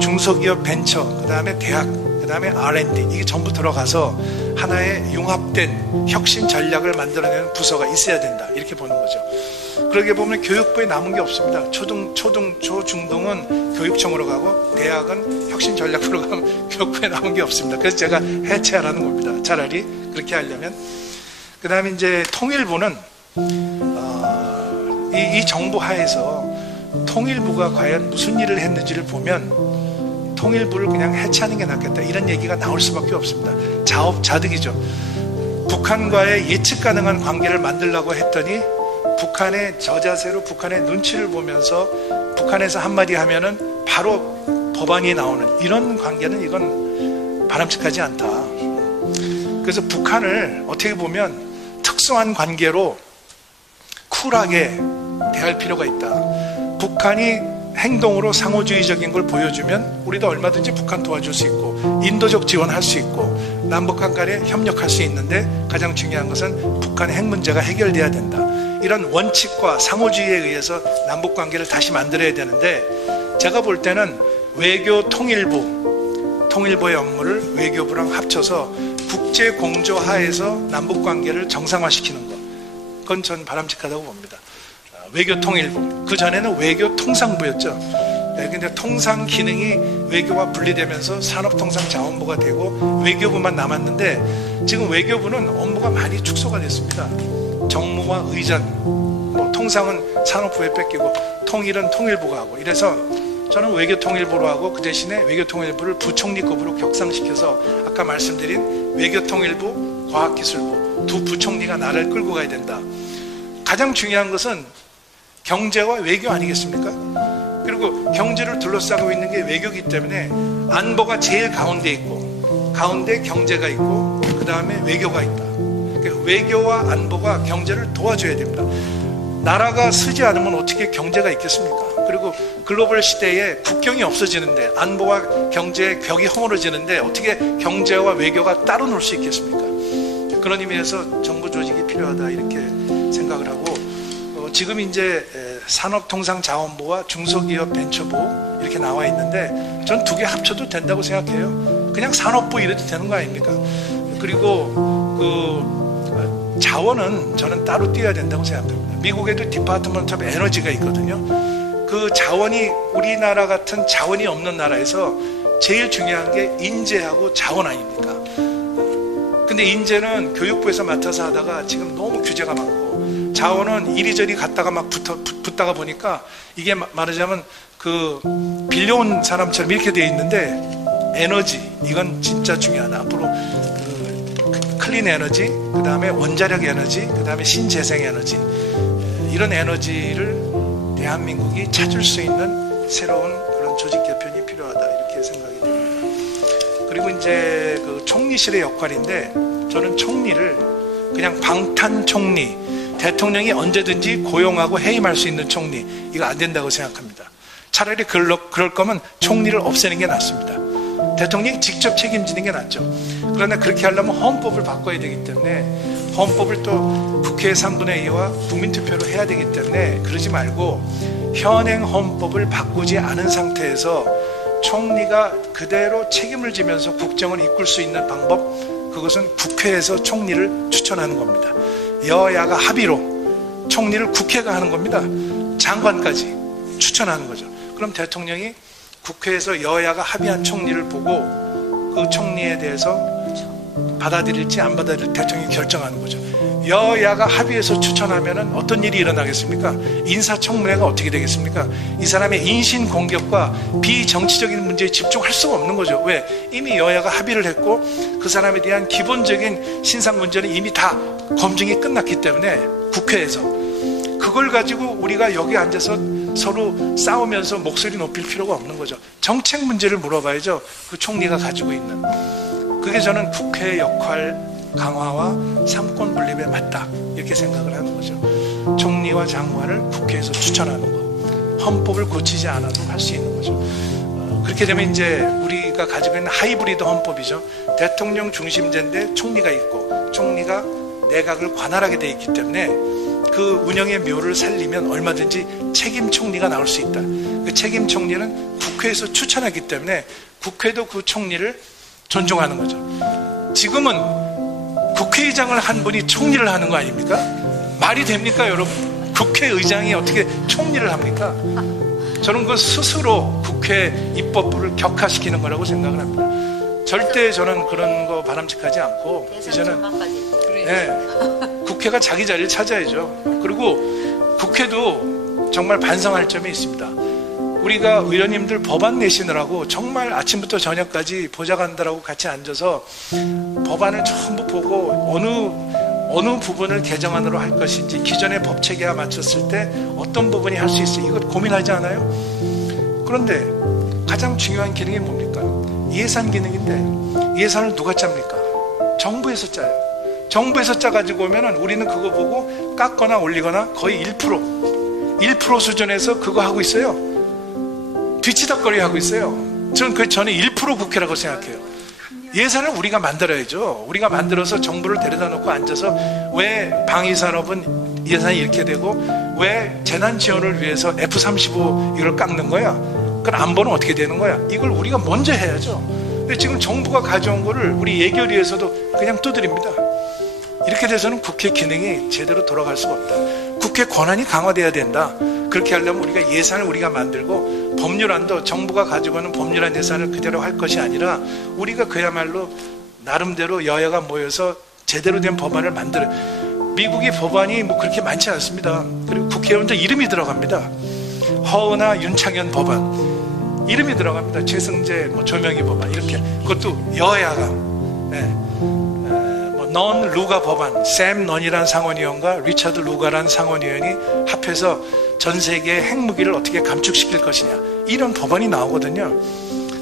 중소기업 벤처, 그 다음에 대학, 그 다음에 R&D 이게 전부 들어가서 하나의 융합된 혁신 전략을 만들어내는 부서가 있어야 된다, 이렇게 보는 거죠. 그러게 보면 교육부에 남은 게 없습니다. 초중동은 교육청으로 가고 대학은 혁신 전략부로 가면 교육부에 남은 게 없습니다. 그래서 제가 해체하라는 겁니다. 차라리 그렇게 하려면. 그 다음에 이제 통일부는 이 정부 하에서 통일부가 과연 무슨 일을 했는지를 보면 통일부를 그냥 해체하는 게 낫겠다, 이런 얘기가 나올 수밖에 없습니다. 자업자득이죠. 북한과의 예측 가능한 관계를 만들려고 했더니 북한의 저자세로 북한의 눈치를 보면서 북한에서 한마디 하면은 바로 법안이 나오는 이런 관계는 이건 바람직하지 않다. 그래서 북한을 어떻게 보면 특수한 관계로 쿨하게 대할 필요가 있다. 북한이 행동으로 상호주의적인 걸 보여주면 우리도 얼마든지 북한 도와줄 수 있고 인도적 지원할 수 있고 남북한 간에 협력할 수 있는데, 가장 중요한 것은 북한의 핵 문제가 해결돼야 된다. 이런 원칙과 상호주의에 의해서 남북관계를 다시 만들어야 되는데, 제가 볼 때는 외교 통일부의 업무를 외교부랑 합쳐서 국제공조 하에서 남북관계를 정상화시키는 것, 그건 전 바람직하다고 봅니다. 외교통일부, 그전에는 외교통상부였죠. 근데 통상 기능이 외교와 분리되면서 산업통상자원부가 되고 외교부만 남았는데, 지금 외교부는 업무가 많이 축소가 됐습니다. 정무와 의전, 통상은 산업부에 뺏기고 통일은 통일부가 하고, 이래서 저는 외교통일부로 하고 그 대신에 외교통일부를 부총리급으로 격상시켜서 아까 말씀드린 외교통일부, 과학기술부 두 부총리가 나라를 끌고 가야 된다. 가장 중요한 것은 경제와 외교 아니겠습니까? 그리고 경제를 둘러싸고 있는 게 외교이기 때문에 안보가 제일 가운데 있고, 가운데 경제가 있고, 그 다음에 외교가 있다. 그러니까 외교와 안보가 경제를 도와줘야 됩니다. 나라가 쓰지 않으면 어떻게 경제가 있겠습니까? 그리고 글로벌 시대에 국경이 없어지는데, 안보와 경제의 벽이 허물어지는데 어떻게 경제와 외교가 따로 놀 수 있겠습니까? 그런 의미에서 정부 조직이 필요하다, 이렇게 생각을 하고, 지금 이제 산업통상자원부와 중소기업 벤처부 이렇게 나와 있는데, 전 두 개 합쳐도 된다고 생각해요. 그냥 산업부 이래도 되는 거 아닙니까? 그리고 자원은 저는 따로 띄어야 된다고 생각합니다. 미국에도 디파트먼트 오브 에너지가 있거든요. 그 자원이, 우리나라 같은 자원이 없는 나라에서 제일 중요한 게 인재하고 자원 아닙니까? 근데 인재는 교육부에서 맡아서 하다가 지금 너무 규제가 많고, 자원은 이리저리 갔다가 막 붙다가 보니까 이게 말하자면 그 빌려온 사람처럼 이렇게 되어 있는데, 에너지, 이건 진짜 중요하다. 앞으로 클린 에너지, 그 다음에 원자력 에너지, 그 다음에 신재생 에너지, 이런 에너지를 대한민국이 찾을 수 있는 새로운 그런 조직 개편이 필요하다, 이렇게 생각이 듭니다. 그리고 이제 그 총리실의 역할인데, 저는 총리를 그냥 방탄 총리, 대통령이 언제든지 고용하고 해임할 수 있는 총리, 이거 안 된다고 생각합니다. 차라리 그럴 거면 총리를 없애는 게 낫습니다. 대통령이 직접 책임지는 게 낫죠. 그러나 그렇게 하려면 헌법을 바꿔야 되기 때문에, 헌법을 또 국회 3분의 2와 국민투표로 해야 되기 때문에, 그러지 말고 현행 헌법을 바꾸지 않은 상태에서 총리가 그대로 책임을 지면서 국정을 이끌 수 있는 방법, 그것은 국회에서 총리를 추천하는 겁니다. 여야가 합의로 총리를 국회가 하는 겁니다. 장관까지 추천하는 거죠. 그럼 대통령이 국회에서 여야가 합의한 총리를 보고 그 총리에 대해서 받아들일지 안 받아들일지 대통령이 결정하는 거죠. 여야가 합의해서 추천하면 어떤 일이 일어나겠습니까? 인사청문회가 어떻게 되겠습니까? 이 사람의 인신 공격과 비정치적인 문제에 집중할 수가 없는 거죠. 왜? 이미 여야가 합의를 했고 그 사람에 대한 기본적인 신상 문제는 이미 다 검증이 끝났기 때문에, 국회에서 그걸 가지고 우리가 여기 앉아서 서로 싸우면서 목소리 높일 필요가 없는 거죠. 정책 문제를 물어봐야죠. 그 총리가 가지고 있는. 그게 저는 국회의 역할 강화와 삼권 분립에 맞다, 이렇게 생각을 하는 거죠. 총리와 장관을 국회에서 추천하는 거. 헌법을 고치지 않아도 할 수 있는 거죠. 그렇게 되면 이제 우리가 가지고 있는 하이브리드 헌법이죠. 대통령 중심제인데 총리가 있고 총리가 내각을 관할하게 돼 있기 때문에 그 운영의 묘를 살리면 얼마든지 책임 총리가 나올 수 있다. 그 책임 총리는 국회에서 추천하기 때문에 국회도 그 총리를 존중하는 거죠. 지금은 국회의장을 한 분이 총리를 하는 거 아닙니까? 말이 됩니까, 여러분? 국회의장이 어떻게 총리를 합니까? 저는 그 스스로 국회 입법부를 격화시키는 거라고 생각을 합니다. 절대 저는 그런 거 바람직하지 않고 이제는 국회가 자기 자리를 찾아야죠. 그리고 국회도 정말 반성할 점이 있습니다. 우리가 의원님들 법안 내시느라고 정말 아침부터 저녁까지 보좌관들하고 같이 앉아서 법안을 전부 보고 어느 부분을 개정안으로 할 것인지 기존의 법 체계와 맞췄을 때 어떤 부분이 할 수 있어요. 이거 고민하지 않아요? 그런데 가장 중요한 기능이 뭡니까? 예산 기능인데 예산을 누가 짭니까? 정부에서 짜요. 정부에서 짜가지고 오면은 우리는 그거 보고 깎거나 올리거나 거의 1% 수준에서 그거 하고 있어요. 뒤치다거리 하고 있어요. 저는 1% 국회라고 생각해요. 예산을 우리가 만들어야죠. 우리가 만들어서 정부를 데려다 놓고 앉아서 왜 방위산업은 예산이 이렇게 되고 왜 재난지원을 위해서 F-35 이걸 깎는 거야? 그럼 안보는 어떻게 되는 거야? 이걸 우리가 먼저 해야죠. 근데 지금 정부가 가져온 거를 우리 예결위에서도 그냥 두드립니다. 이렇게 돼서는 국회 기능이 제대로 돌아갈 수가 없다. 국회 권한이 강화돼야 된다. 그렇게 하려면 우리가 예산을 우리가 만들고 법률안도 정부가 가지고 있는 법률안 예산을 그대로 할 것이 아니라 우리가 그야말로 나름대로 여야가 모여서 제대로 된 법안을 만들어. 미국의 법안이 뭐 그렇게 많지 않습니다. 그리고 국회의원들 이름이 들어갑니다. 허은하 윤창현 법안 이름이 들어갑니다. 최승재 조명희 법안 이렇게. 그것도 여야가 넌 루가 법안, 샘 넌이란 상원의원과 리처드 루가란 상원의원이 합해서 전 세계의 핵무기를 어떻게 감축시킬 것이냐 이런 법안이 나오거든요.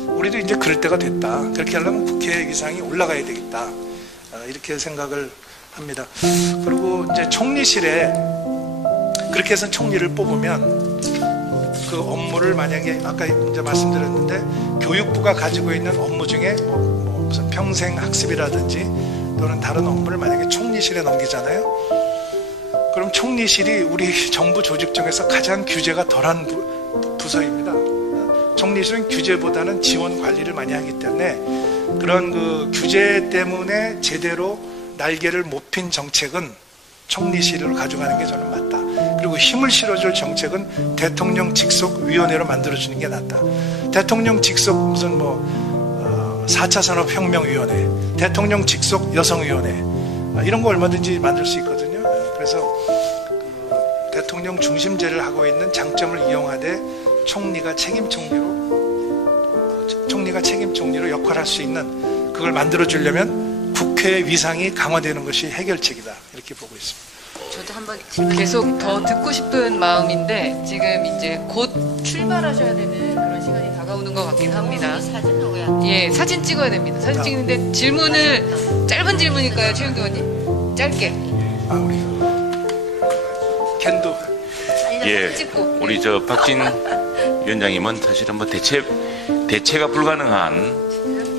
우리도 이제 그럴 때가 됐다. 그렇게 하려면 국회 위상이 올라가야 되겠다. 이렇게 생각을 합니다. 그리고 이제 총리실에 그렇게 해서 총리를 뽑으면 그 업무를 만약에 아까 이제 말씀드렸는데 교육부가 가지고 있는 업무 중에 무슨 평생 학습이라든지 또는 다른 업무를 만약에 총리실에 넘기잖아요. 그럼 총리실이 우리 정부 조직 중에서 가장 규제가 덜한 부서입니다. 총리실은 규제보다는 지원 관리를 많이 하기 때문에 그런 그 규제 때문에 제대로 날개를 못 핀 정책은 총리실을 가져가는 게 저는 맞다. 그리고 힘을 실어줄 정책은 대통령 직속 위원회로 만들어주는 게 낫다. 대통령 직속 무슨 4차 산업혁명위원회, 대통령 직속 여성위원회 이런 거 얼마든지 만들 수 있거든요. 그래서 대통령 중심제를 하고 있는 장점을 이용하되 총리가 책임 총리로 역할할 수 있는 그걸 만들어 주려면 국회 위상이 강화되는 것이 해결책이다 이렇게 보고 있습니다. 저도 한번 계속 더 듣고 싶은 마음인데 지금 이제 곧 출발하셔야 되는 그런 시간이 다가오는 것 같긴 합니다. 예, 사진 찍어야 됩니다. 사진 찍는데 질문을 짧은 질문일까요, 최영도 의원님? 짧게. 우리 캔도. 예, 우리 박진 위원장님은 사실은 대체가 불가능한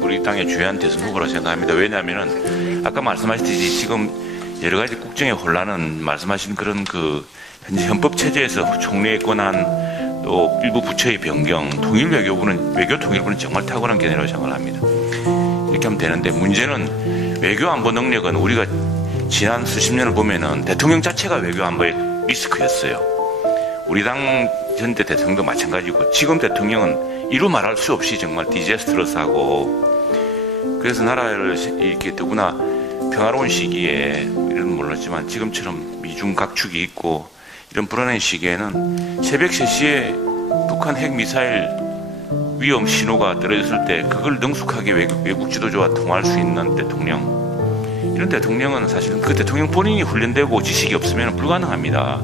우리 당의 주요한 대선 후보라 생각합니다. 왜냐하면은 아까 말씀하셨듯이 지금 여러 가지 국정의 혼란은 말씀하신 그런 현재 헌법 체제에서 총리의 권한 또 일부 부처의 변경, 외교 통일부는 정말 탁월한 견해라고 생각을 합니다. 이렇게 하면 되는데 문제는 외교 안보 능력은 우리가 지난 수십 년을 보면은 대통령 자체가 외교 안보의 리스크였어요. 우리 당 현재 대통령도 마찬가지고 지금 대통령은 이루 말할 수 없이 정말 디제스트러스하고 그래서 나라를 이렇게 더구나 평화로운 시기에 이런 몰랐지만 지금처럼 미중 각축이 있고 이런 불안한 시기에는 새벽 3시에 북한 핵미사일 위험 신호가 떨어졌을 때 그걸 능숙하게 외국 지도자와 통화할 수 있는 대통령 이런 대통령은 사실은 그 대통령 본인이 훈련되고 지식이 없으면 불가능합니다.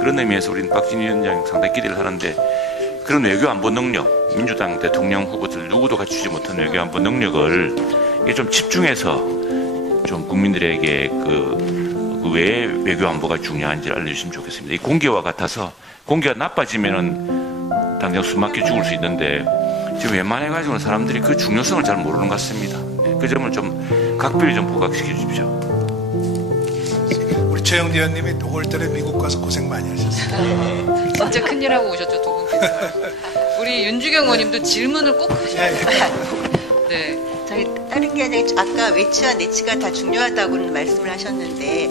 그런 의미에서 우리는 박진 위원장 상당히 기대를 하는데 그런 외교 안보 능력 민주당 대통령 후보들 누구도 갖추지 못한 외교 안보 능력을 좀 집중해서 좀 국민들에게 왜 외교 안보가 중요한지 알려주시면 좋겠습니다. 이 공기와 같아서 공기가 나빠지면은 당장 숨 막혀 죽을 수 있는데 지금 웬만해가지고는 사람들이 그 중요성을 잘 모르는 것 같습니다. 그 점을 좀 각별히 좀 부각시켜 주십시오. 우리 최영대 의원님이 5월달에 미국 가서 고생 많이 하셨어요. 진짜 큰일 하고 오셨죠, 두 분께서. 우리 윤주경 의원님도 질문을 꼭 하셔야 돼요. 네. 저희 다른 게 아니라 아까 외치와 내치가 다 중요하다고는 말씀을 하셨는데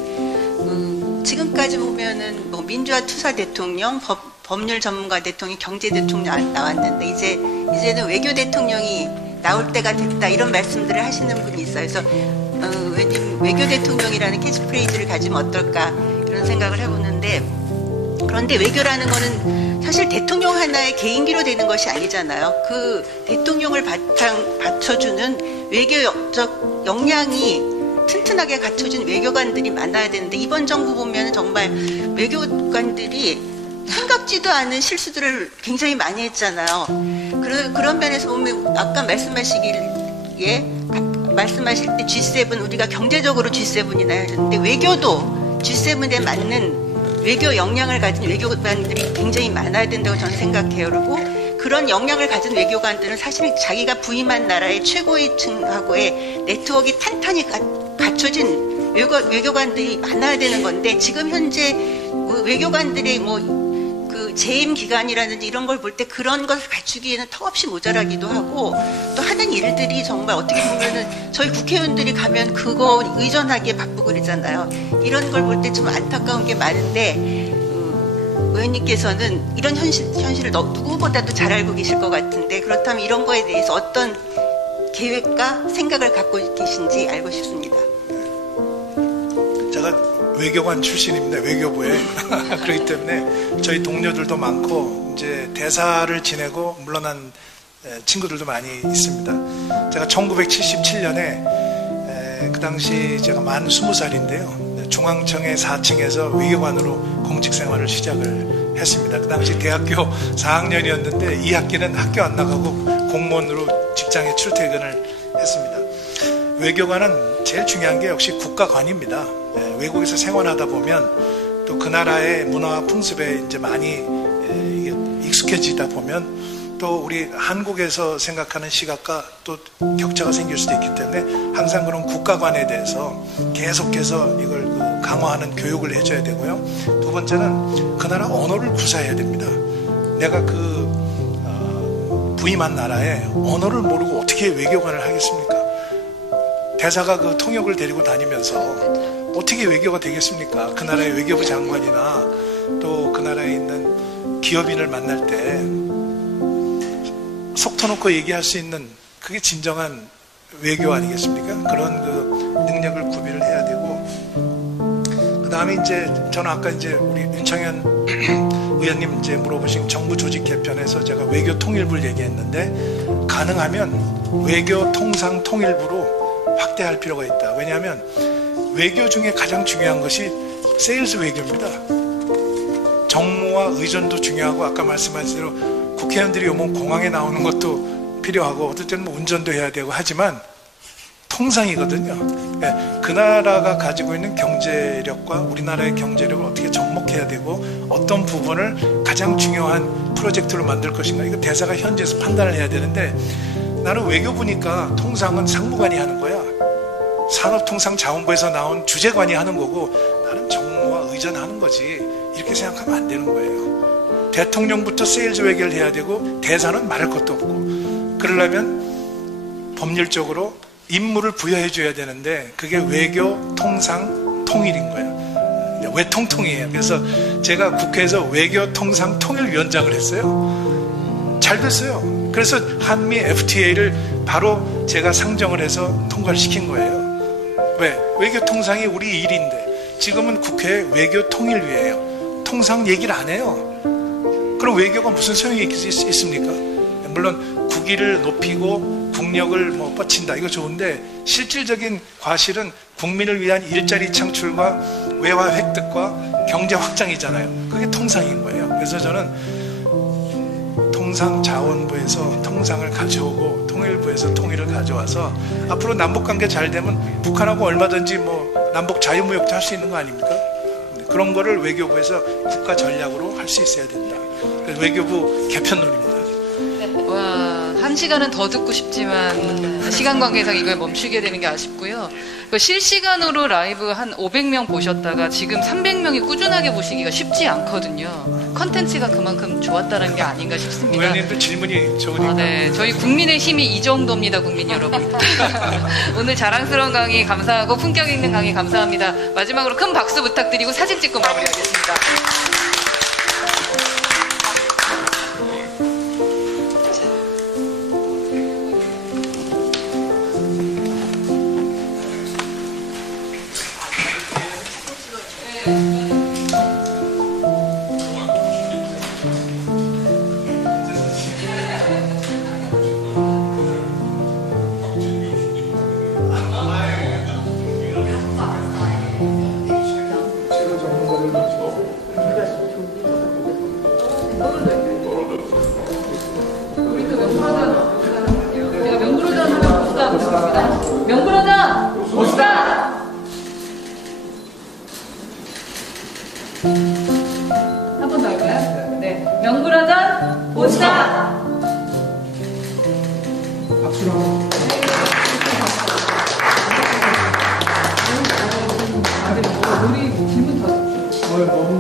지금까지 보면은 뭐 민주화 투사 대통령, 법률 전문가 대통령, 경제 대통령 나왔는데 이제는 외교 대통령이 나올 때가 됐다 이런 말씀들을 하시는 분이 있어요. 그래서 외교 대통령이라는 캐치프레이즈를 가지면 어떨까 이런 생각을 해보는데 그런데 외교라는 거는 사실 대통령 하나의 개인기로 되는 것이 아니잖아요. 그 대통령을 받쳐주는 외교적 역량이 튼튼하게 갖춰진 외교관들이 많아야 되는데 이번 정부 보면 정말 외교관들이 생각지도 않은 실수들을 굉장히 많이 했잖아요. 그런 면에서 보면 아까 말씀하실 때 G7 우리가 경제적으로 G7이나 했는데 외교도 G7에 맞는 외교 역량을 가진 외교관들이 굉장히 많아야 된다고 저는 생각해요. 그리고 그런 역량을 가진 외교관들은 사실 자기가 부임한 나라의 최고위층하고의 네트워크가 탄탄히 갖춰진 외교관들이 많아야 되는 건데 지금 현재 외교관들의 그 재임 기간이라든지 이런 걸 볼 때 그런 것을 갖추기에는 턱없이 모자라기도 하고 또 하는 일들이 정말 어떻게 보면은 저희 국회의원들이 가면 그거 의존하기에 바쁘고 그러잖아요. 이런 걸 볼 때 좀 안타까운 게 많은데 의원님께서는 이런 현실을 누구보다도 잘 알고 계실 것 같은데 그렇다면 이런 거에 대해서 어떤 계획과 생각을 갖고 계신지 알고 싶습니다. 제가 외교관 출신입니다. 외교부에. 그렇기 때문에 저희 동료들도 많고 이제 대사를 지내고 물러난 친구들도 많이 있습니다. 제가 1977년에 그 당시 제가 만 20살인데요. 중앙청의 4층에서 외교관으로 공직 생활을 시작을 했습니다. 그 당시 대학교 4학년이었는데 2학기는 학교 안 나가고 공무원으로 직장에 출퇴근을 했습니다. 외교관은 제일 중요한 게 역시 국가관입니다. 외국에서 생활하다 보면 또 그 나라의 문화와 풍습에 이제 많이 익숙해지다 보면 또 우리 한국에서 생각하는 시각과 또 격차가 생길 수도 있기 때문에 항상 그런 국가관에 대해서 계속해서 이걸 강화하는 교육을 해줘야 되고요. 두 번째는 그 나라 언어를 구사해야 됩니다. 내가 부임한 나라의 언어를 모르고 어떻게 외교관을 하겠습니까? 대사가 그 통역을 데리고 다니면서 어떻게 외교가 되겠습니까? 그 나라의 외교부 장관이나 또 그 나라에 있는 기업인을 만날 때 속 터놓고 얘기할 수 있는 그게 진정한 외교 아니겠습니까? 그런 그 능력을 구비를 해야 되고 그 다음에 이제 저는 아까 이제 우리 윤창현 의원님 이제 물어보신 정부 조직 개편에서 제가 외교 통일부를 얘기했는데 가능하면 외교 통상 통일부로 확대할 필요가 있다. 왜냐하면 외교 중에 가장 중요한 것이 세일즈 외교입니다. 정무와 의전도 중요하고 아까 말씀하신 대로 국회의원들이 오면 공항에 나오는 것도 필요하고 어떨 때는 뭐 운전도 해야 되고 하지만 통상이거든요. 그 나라가 가지고 있는 경제력과 우리나라의 경제력을 어떻게 접목해야 되고 어떤 부분을 가장 중요한 프로젝트로 만들 것인가 이거 대사가 현지에서 판단을 해야 되는데 나는 외교부니까 통상은 상무관이 하는 거야. 산업통상자원부에서 나온 주재관이 하는 거고 나는 정무와 의전하는 거지 이렇게 생각하면 안 되는 거예요. 대통령부터 세일즈 외교를 해야 되고 대사는 말할 것도 없고 그러려면 법률적으로 임무를 부여해 줘야 되는데 그게 외교 통상 통일인 거예요. 외통통이에요. 그래서 제가 국회에서 외교 통상 통일위원장을 했어요. 잘 됐어요. 그래서 한미 FTA를 바로 제가 상정을 해서 통과를 시킨 거예요. 왜? 외교 통상이 우리 일인데 지금은 국회 외교 통일위예요. 통상 얘기를 안 해요. 그럼 외교가 무슨 소용이 있습니까? 물론 국위를 높이고 국력을 뭐 뻗친다 이거 좋은데 실질적인 과실은 국민을 위한 일자리 창출과 외화 획득과 경제 확장이잖아요. 그게 통상인 거예요. 그래서 저는 통상자원부에서 통상을 가져오고 통일부에서 통일을 가져와서 앞으로 남북관계 잘 되면 북한하고 얼마든지 뭐 남북 자유무역도 할 수 있는 거 아닙니까? 그런 거를 외교부에서 국가 전략으로 할 수 있어야 된다. 그래서 외교부 개편론입니다. 시간은 더 듣고 싶지만 시간 관계상 이걸 멈추게 되는 게 아쉽고요. 실시간으로 라이브 한 500명 보셨다가 지금 300명이 꾸준하게 보시기가 쉽지 않거든요. 컨텐츠가 그만큼 좋았다는 게 아닌가 싶습니다. 의원님도 질문이 좋으니까. 네, 저희 국민의 힘이 이 정도입니다, 국민 여러분. 오늘 자랑스러운 강의 감사하고 품격 있는 강의 감사합니다. 마지막으로 큰 박수 부탁드리고 사진 찍고 마무리하겠습니다. 명불허전 보시다! 한 번 더 할까요? 네. 명불허전 보시다! 박수로. 우리 질문 더. 너무.